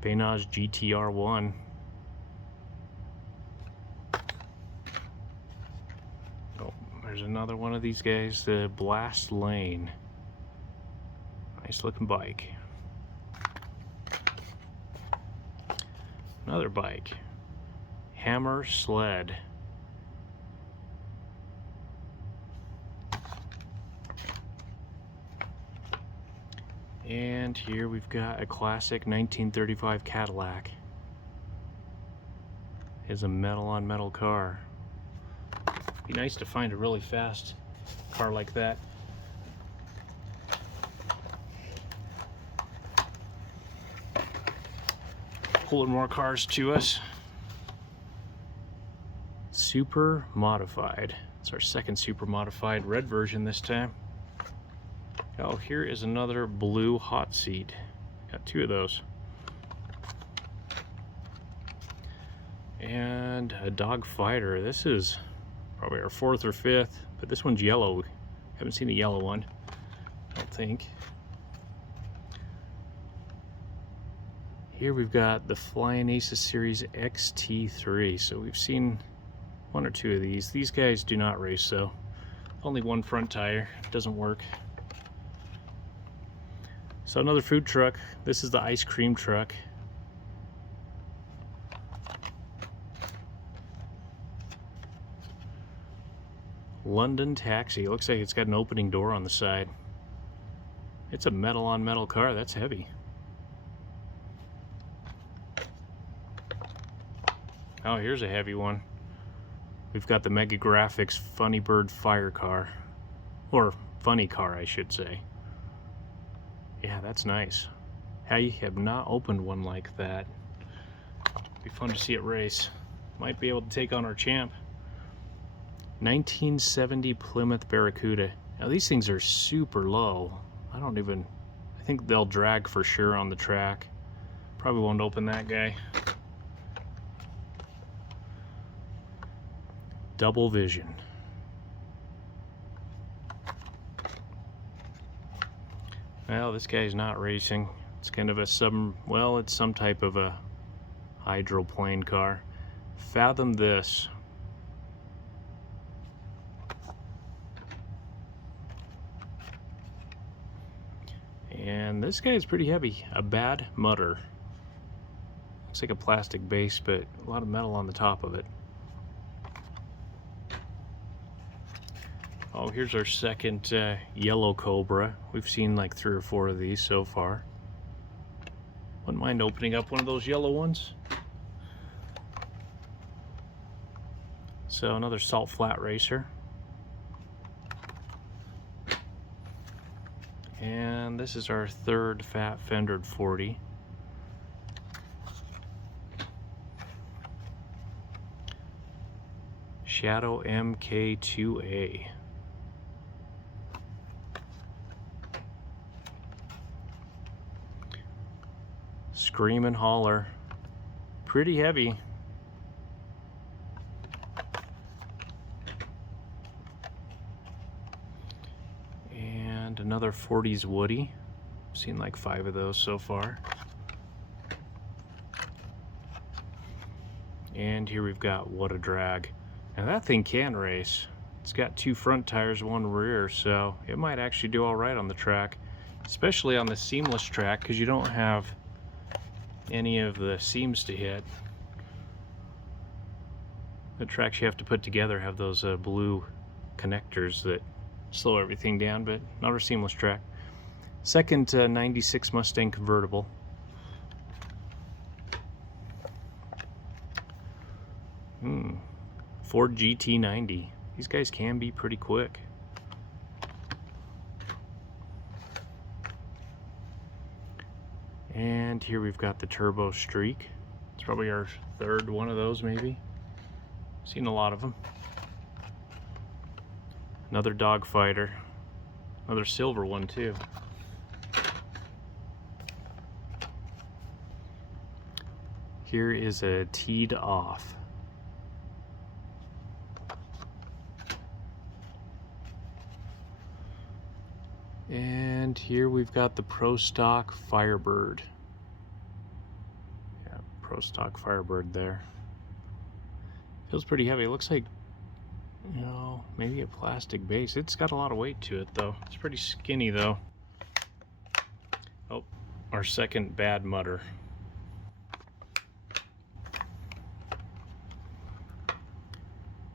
Bainage GTR1. Oh, there's another one of these guys, the Blast Lane. Nice looking bike. Another bike. Hammer Sled. And here we've got a classic 1935 Cadillac. It's a metal on metal car. Be nice to find a really fast car like that. Pulling more cars to us. Super Modified. It's our second Super Modified, red version this time. Oh, here is another blue hot seat. Got two of those. And a dog fighter. This is probably our fourth or fifth, but this one's yellow. Haven't seen a yellow one, I don't think. Here we've got the Flying Aces Series XT3. So we've seen one or two of these. These guys do not race though. Only one front tire, doesn't work. So another food truck. This is the ice cream truck. London Taxi. It looks like it's got an opening door on the side. It's a metal on metal car. That's heavy. Oh, here's a heavy one. We've got the Mega Graphics Funny Bird Fire Car. Or Funny Car, I should say. Yeah, that's nice. I have not opened one like that. Be fun to see it race. Might be able to take on our champ. 1970 Plymouth Barracuda. Now these things are super low. I think they'll drag for sure on the track. Probably won't open that guy. Double Vision. Well, this guy's not racing. It's kind of it's some type of a hydroplane car. Fathom This. And this guy is pretty heavy. A Bad Mutter. Looks like a plastic base, but a lot of metal on the top of it. Oh, here's our second yellow Cobra. We've seen like 3 or 4 of these so far. Wouldn't mind opening up one of those yellow ones. So another Salt Flat Racer. And this is our third Fat Fendered 40. Shadow MK2A. Scream and Holler. Pretty heavy. And another 40s Woody. Seen like 5 of those so far. And here we've got What a Drag. Now that thing can race. It's got 2 front tires, 1 rear, so it might actually do all right on the track, especially on the seamless track because you don't have any of the seams to hit. The tracks you have to put together have those blue connectors that slow everything down, but not our seamless track. Second 96 Mustang convertible. Ford GT90. These guys can be pretty quick. here we've got the Turbo Streak. It's probably our third one of those, maybe. Seen a lot of them. Another Dogfighter. Another silver one too. Here is a Teed Off. And here we've got the Pro Stock Firebird. Yeah, Pro Stock Firebird there. Feels pretty heavy. It looks like, you know, maybe a plastic base. It's got a lot of weight to it though. It's pretty skinny though. Oh, our second bad mutter.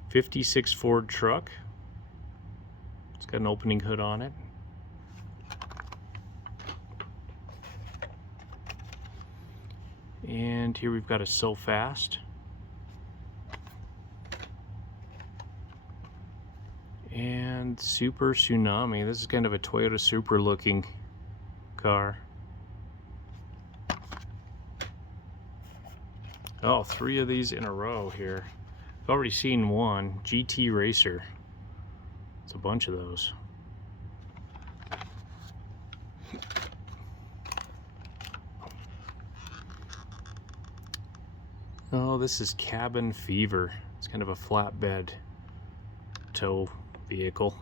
'56 Ford truck. It's got an opening hood on it. And here we've got a So Fast. And Super Tsunami. This is kind of a Toyota Supra looking car. Oh, 3 of these in a row here. I've already seen one, GT Racer. It's a bunch of those. Oh, this is Cabin Fever. It's kind of a flatbed tow vehicle.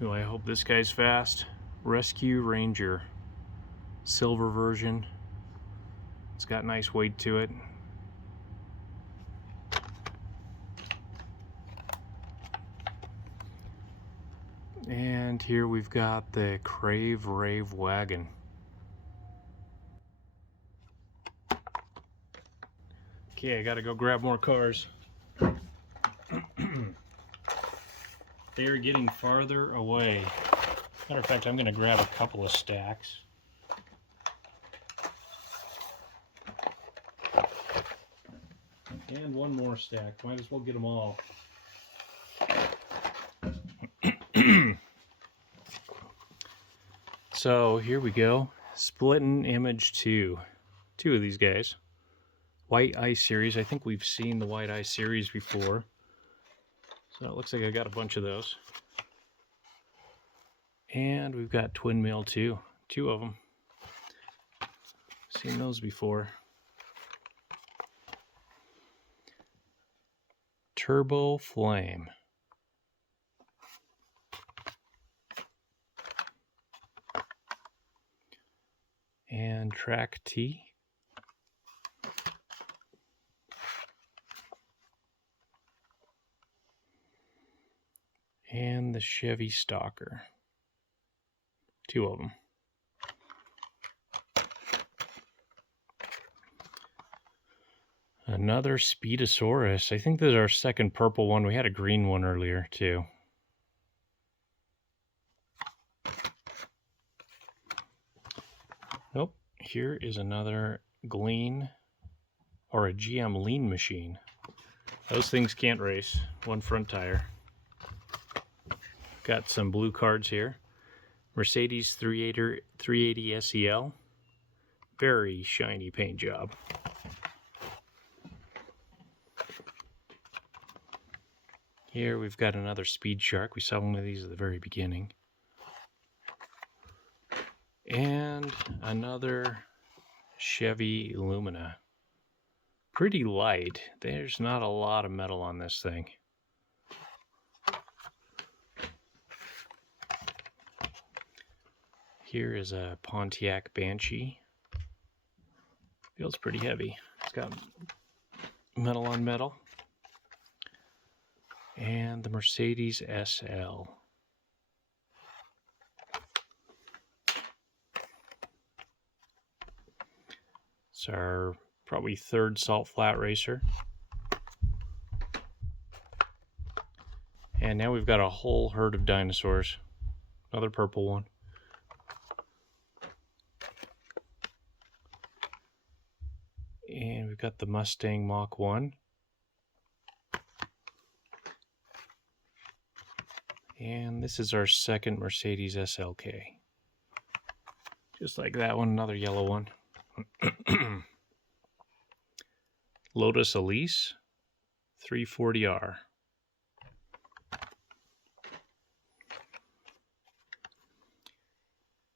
Oh, I hope this guy's fast. Rescue Ranger. Silver version. It's got nice weight to it. And here we've got the Crave Rave Wagon. Okay, I gotta go grab more cars. They are getting farther away. Matter of fact, I'm gonna grab a couple of stacks. And one more stack. Might as well get them all. So here we go. Splitting Image 2. 2 of these guys. White Ice Series. I think we've seen the White Ice Series before. So it looks like I got a bunch of those. And we've got Twin Mill too. 2 of them. Seen those before. Turbo Flame. And Track T. And the Chevy Stalker. 2 of them. Another Speedosaurus. I think this is our second purple one. We had a green one earlier too. Oh, here is another Glean or a GM Lean Machine. Those things can't race. One front tire. Got some blue cards here. Mercedes 380 SEL. Very shiny paint job. Here we've got another Speed Shark. We saw one of these at the very beginning. And another Chevy Lumina. Pretty light. There's not a lot of metal on this thing. Here is a Pontiac Banshee. Feels pretty heavy. It's got metal on metal. And the Mercedes SL. It's our probably third Salt Flat Racer. And now we've got a whole herd of dinosaurs. Another purple one. And we've got the Mustang Mach 1. And this is our second Mercedes SLK. Just like that one, another yellow one. Lotus Elise 340R.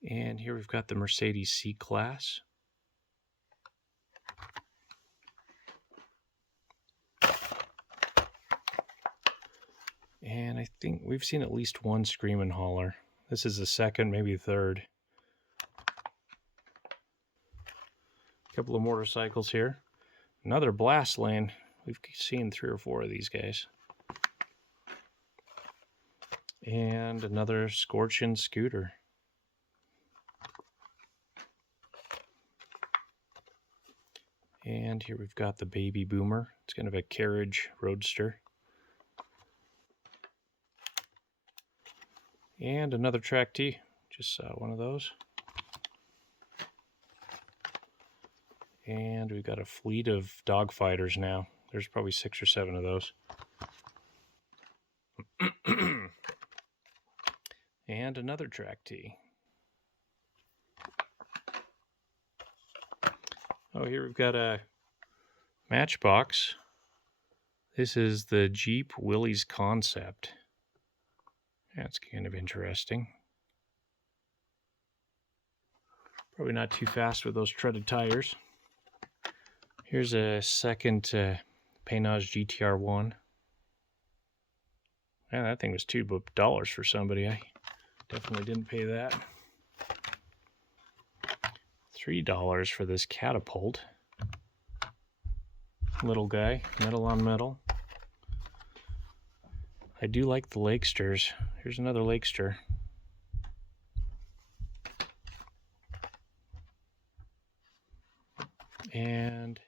And here we've got the Mercedes C-Class. And I think we've seen at least one Screamin' Hauler. This is the second, maybe the third. A couple of motorcycles here. Another Blast Lane. We've seen 3 or 4 of these guys. And another Scorchin' Scooter. And here we've got the Baby Boomer. It's kind of a carriage roadster. And another Track T. Just saw one of those. And we've got a fleet of dogfighters now. There's probably 6 or 7 of those. And another Track T. Oh, here we've got a Matchbox. This is the Jeep Willys Concept. That's kind of interesting. Probably not too fast with those treaded tires. Here's a second Paynage GTR1. Yeah, that thing was $2 for somebody. I definitely didn't pay that. $3 for this Catapult. Little guy, metal on metal. I do like the Lakesters. Here's another Lakester. And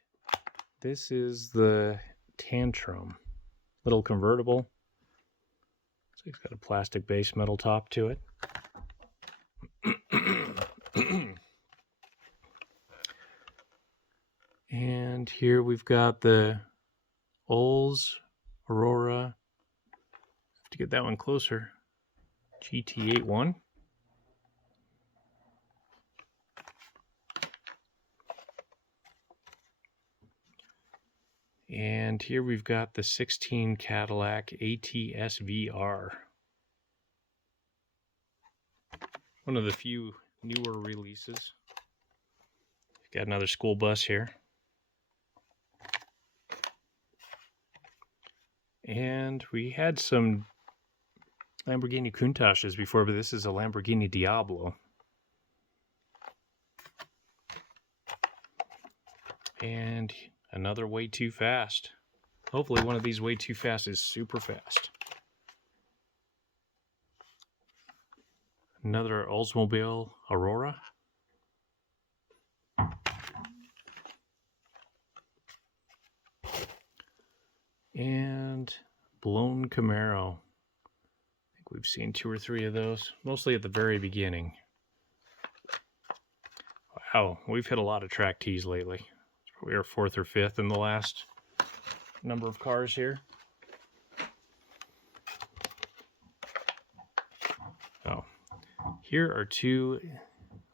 this is the Tantrum. Little convertible. So it's got a plastic base metal top to it. And here we've got the Olds Aurora. Have to get that one closer. GT81. And here we've got the 16 Cadillac ATS-VR. One of the few newer releases. Got another school bus here. And we had some Lamborghini Countaches before, but this is a Lamborghini Diablo. And another Way Too Fast. Hopefully one of these Way Too Fast is super fast. Another Oldsmobile Aurora. And Blown Camaro. I think we've seen 2 or 3 of those, mostly at the very beginning. Wow, we've hit a lot of Track Ts lately. It's probably our 4th or 5th in the last number of cars here. Oh, here are 2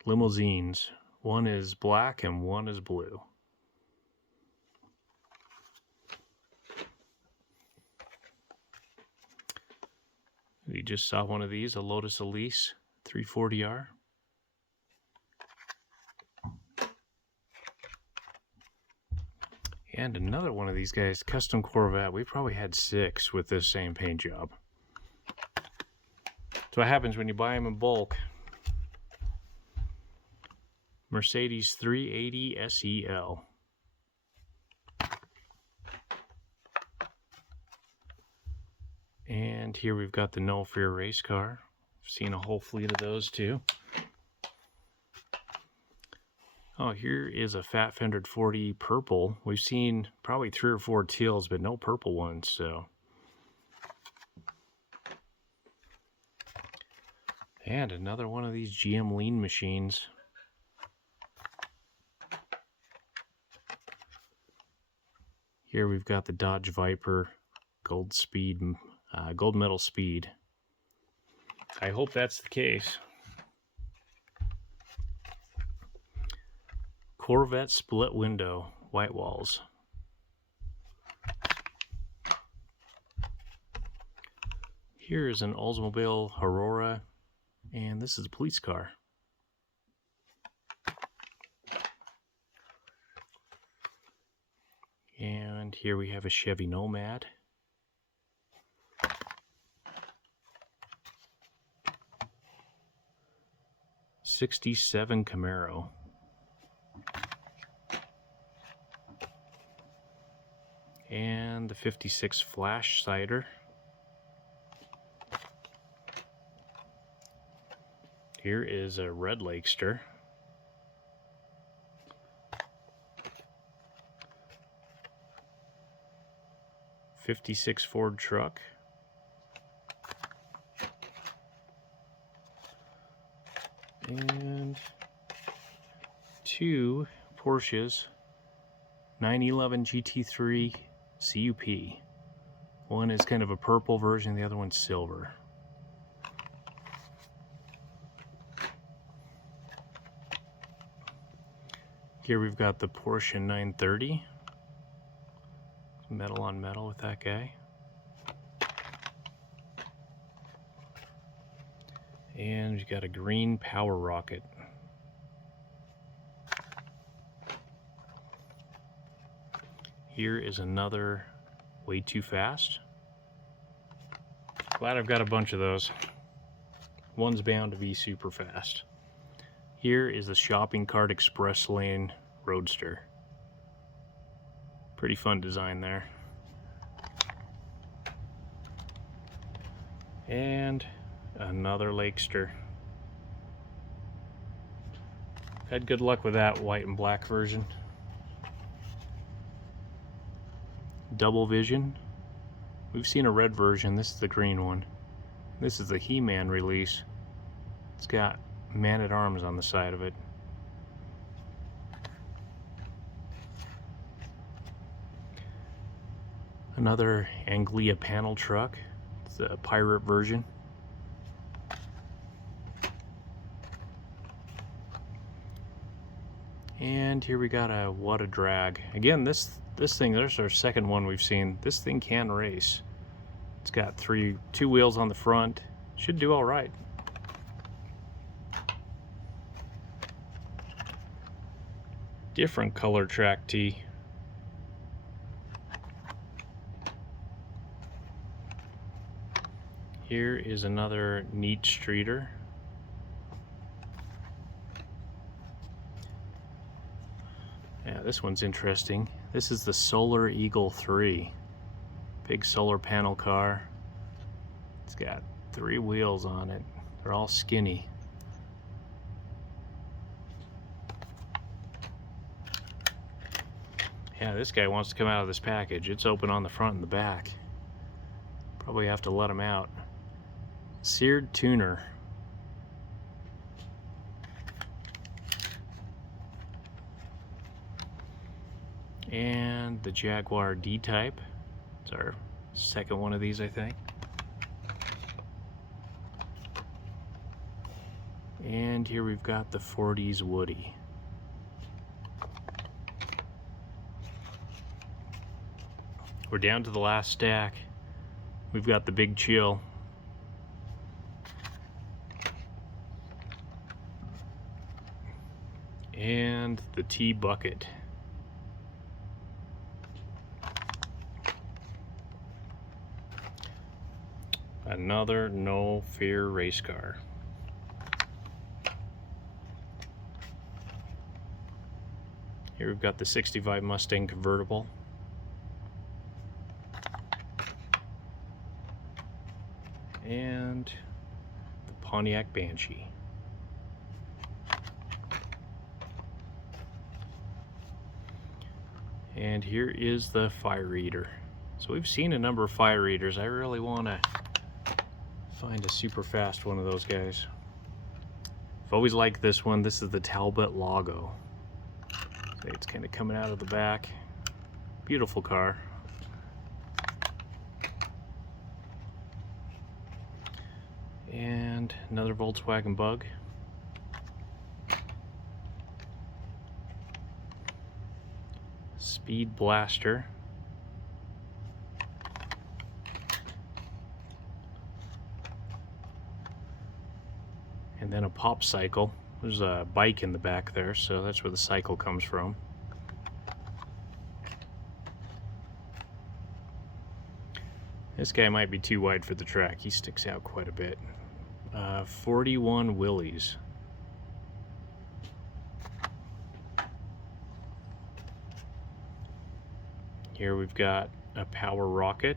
limousines. One is black and one is blue. We just saw one of these, a Lotus Elise 340R. And another one of these guys, custom Corvette. We probably had 6 with this same paint job. That's what happens when you buy them in bulk. Mercedes 380 SEL. And here we've got the No Fear race car. I've seen a whole fleet of those too. Oh, here is a Fat Fendered 40 purple. We've seen probably 3 or 4 teals, but no purple ones, so. And another one of these GM lean machines. Here we've got the Dodge Viper Gold Medal Speed. I hope that's the case. Corvette split window, white walls. Here is an Oldsmobile Aurora, and this is a police car. And here we have a Chevy Nomad. '67 Camaro. And the '56 Flash Cider. Here is a red Lakester. '56 Ford truck. And two Porsches 911 GT3 CUP. One is kind of a purple version, the other one's silver. Here we've got the Porsche 930. Metal on metal with that guy. And we've got a green Power Rocket. Here is another Way Too Fast. Glad I've got a bunch of those. One's bound to be super fast. Here is the Shopping Cart Express Lane Roadster. Pretty fun design there. And another Lakester. Had good luck with that white and black version. Double Vision. We've seen a red version. This is the green one. This is the He-Man release. It's got Man-at-Arms on the side of it. Another Anglia panel truck. It's a pirate version. And here we got a What a Drag. Again, this thing, there's our second one we've seen. This thing can race. It's got two wheels on the front. Should do all right. Different color track tee. Here is another neat streeter. Yeah, this one's interesting. This is the Solar Eagle 3. Big solar panel car. It's got 3 wheels on it. They're all skinny. Yeah, this guy wants to come out of this package. It's open on the front and the back. Probably have to let him out. Seared tuner. And the Jaguar D-Type. It's our second one of these, I think. And here we've got the 40s Woody. We're down to the last stack. We've got the Big Chill. And the T-Bucket. Another No Fear race car. Here we've got the '65 Mustang convertible. And the Pontiac Banshee. And here is the Fire Eater. So we've seen a number of Fire Eaters. I really want to find a super fast one of those guys. I've always liked this one. This is the Talbot Lago. So it's kind of coming out of the back. Beautiful car. And another Volkswagen Bug. Speed Blaster. And then a pop cycle. There's a bike in the back there, so that's where the cycle comes from. This guy might be too wide for the track. He sticks out quite a bit. 41 Willies. Here we've got a Power Rocket.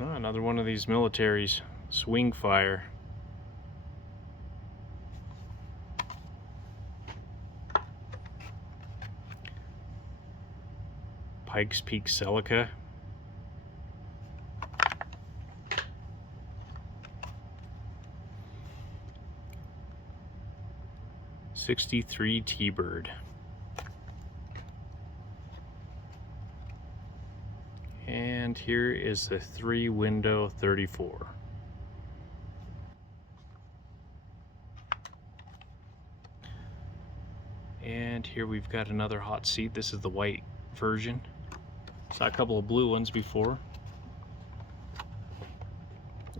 Oh, another one of these militaries. Swing Fire. Pikes Peak Celica. '63 T-Bird. And here is the 3-window 34. And here we've got another hot seat. This is the white version. Saw a couple of blue ones before.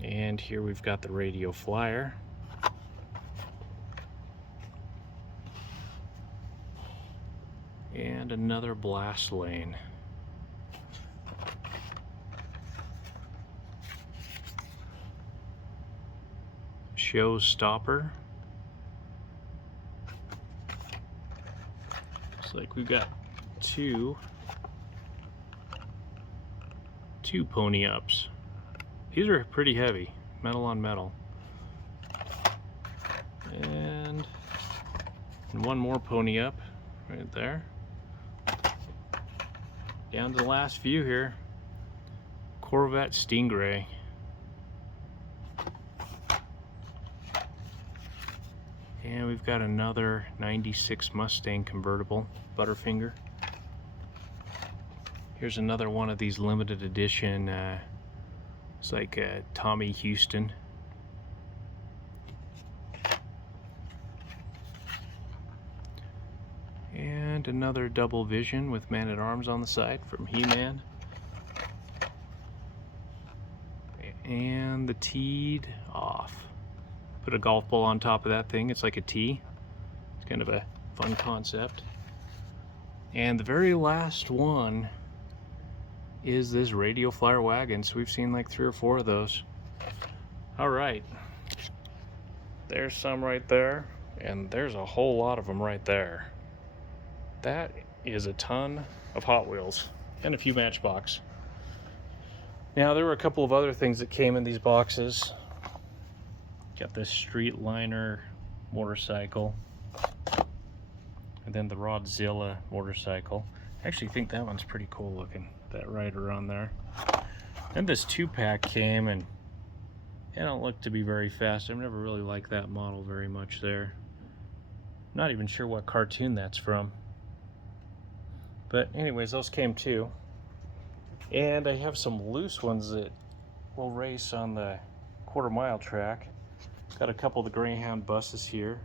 And here we've got the Radio Flyer. And another Blast Lane. Showstopper. Looks like we've got two pony ups. These are pretty heavy, metal on metal. And one more pony up right there. Down to the last few here. Corvette Stingray. And we've got another 96 Mustang convertible, Butterfinger. Here's another one of these limited edition, it's like Tommy Houston. And another Double Vision with Man-at-Arms on the side from He-Man. And the teed off. Put a golf ball on top of that thing. It's like a tee. It's kind of a fun concept. And the very last one is this Radio Flyer wagon. So we've seen like 3 or 4 of those. All right. There's some right there. And there's a whole lot of them right there. That is a ton of Hot Wheels and a few Matchbox. Now there were a couple of other things that came in these boxes. Got this Streetliner motorcycle, and then the Rodzilla motorcycle. I actually think that one's pretty cool looking, that rider on there. And this 2-pack came, and it don't look to be very fast. I've never really liked that model very much there. Not even sure what cartoon that's from. But anyways, those came too. And I have some loose ones that will race on the quarter-mile track. Got a couple of the Greyhound buses here,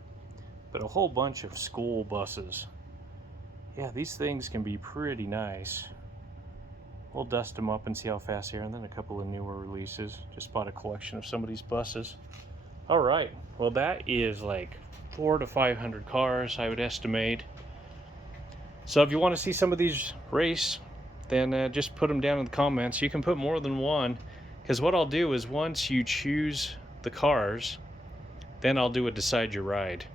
but a whole bunch of school buses. Yeah, these things can be pretty nice. We'll dust them up and see how fast they are, and then a couple of newer releases. Just bought a collection of some of these buses. All right, well that is like 400 to 500 cars, I would estimate. So if you want to see some of these race, then just put them down in the comments. You can put more than one, because what I'll do is once you choose the cars, then I'll do a decide your ride,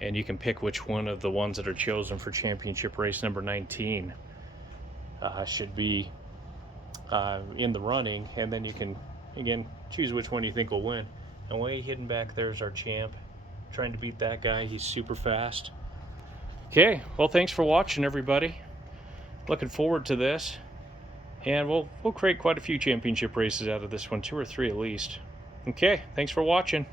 and you can pick which one of the ones that are chosen for championship race number 19 should be in the running, and then you can again choose which one you think will win. And way hidden back there is our champ, trying to beat that guy. He's super fast. Okay, well thanks for watching, everybody. Looking forward to this, and we'll create quite a few championship races out of this one, 2 or 3 at least. Okay, thanks for watching.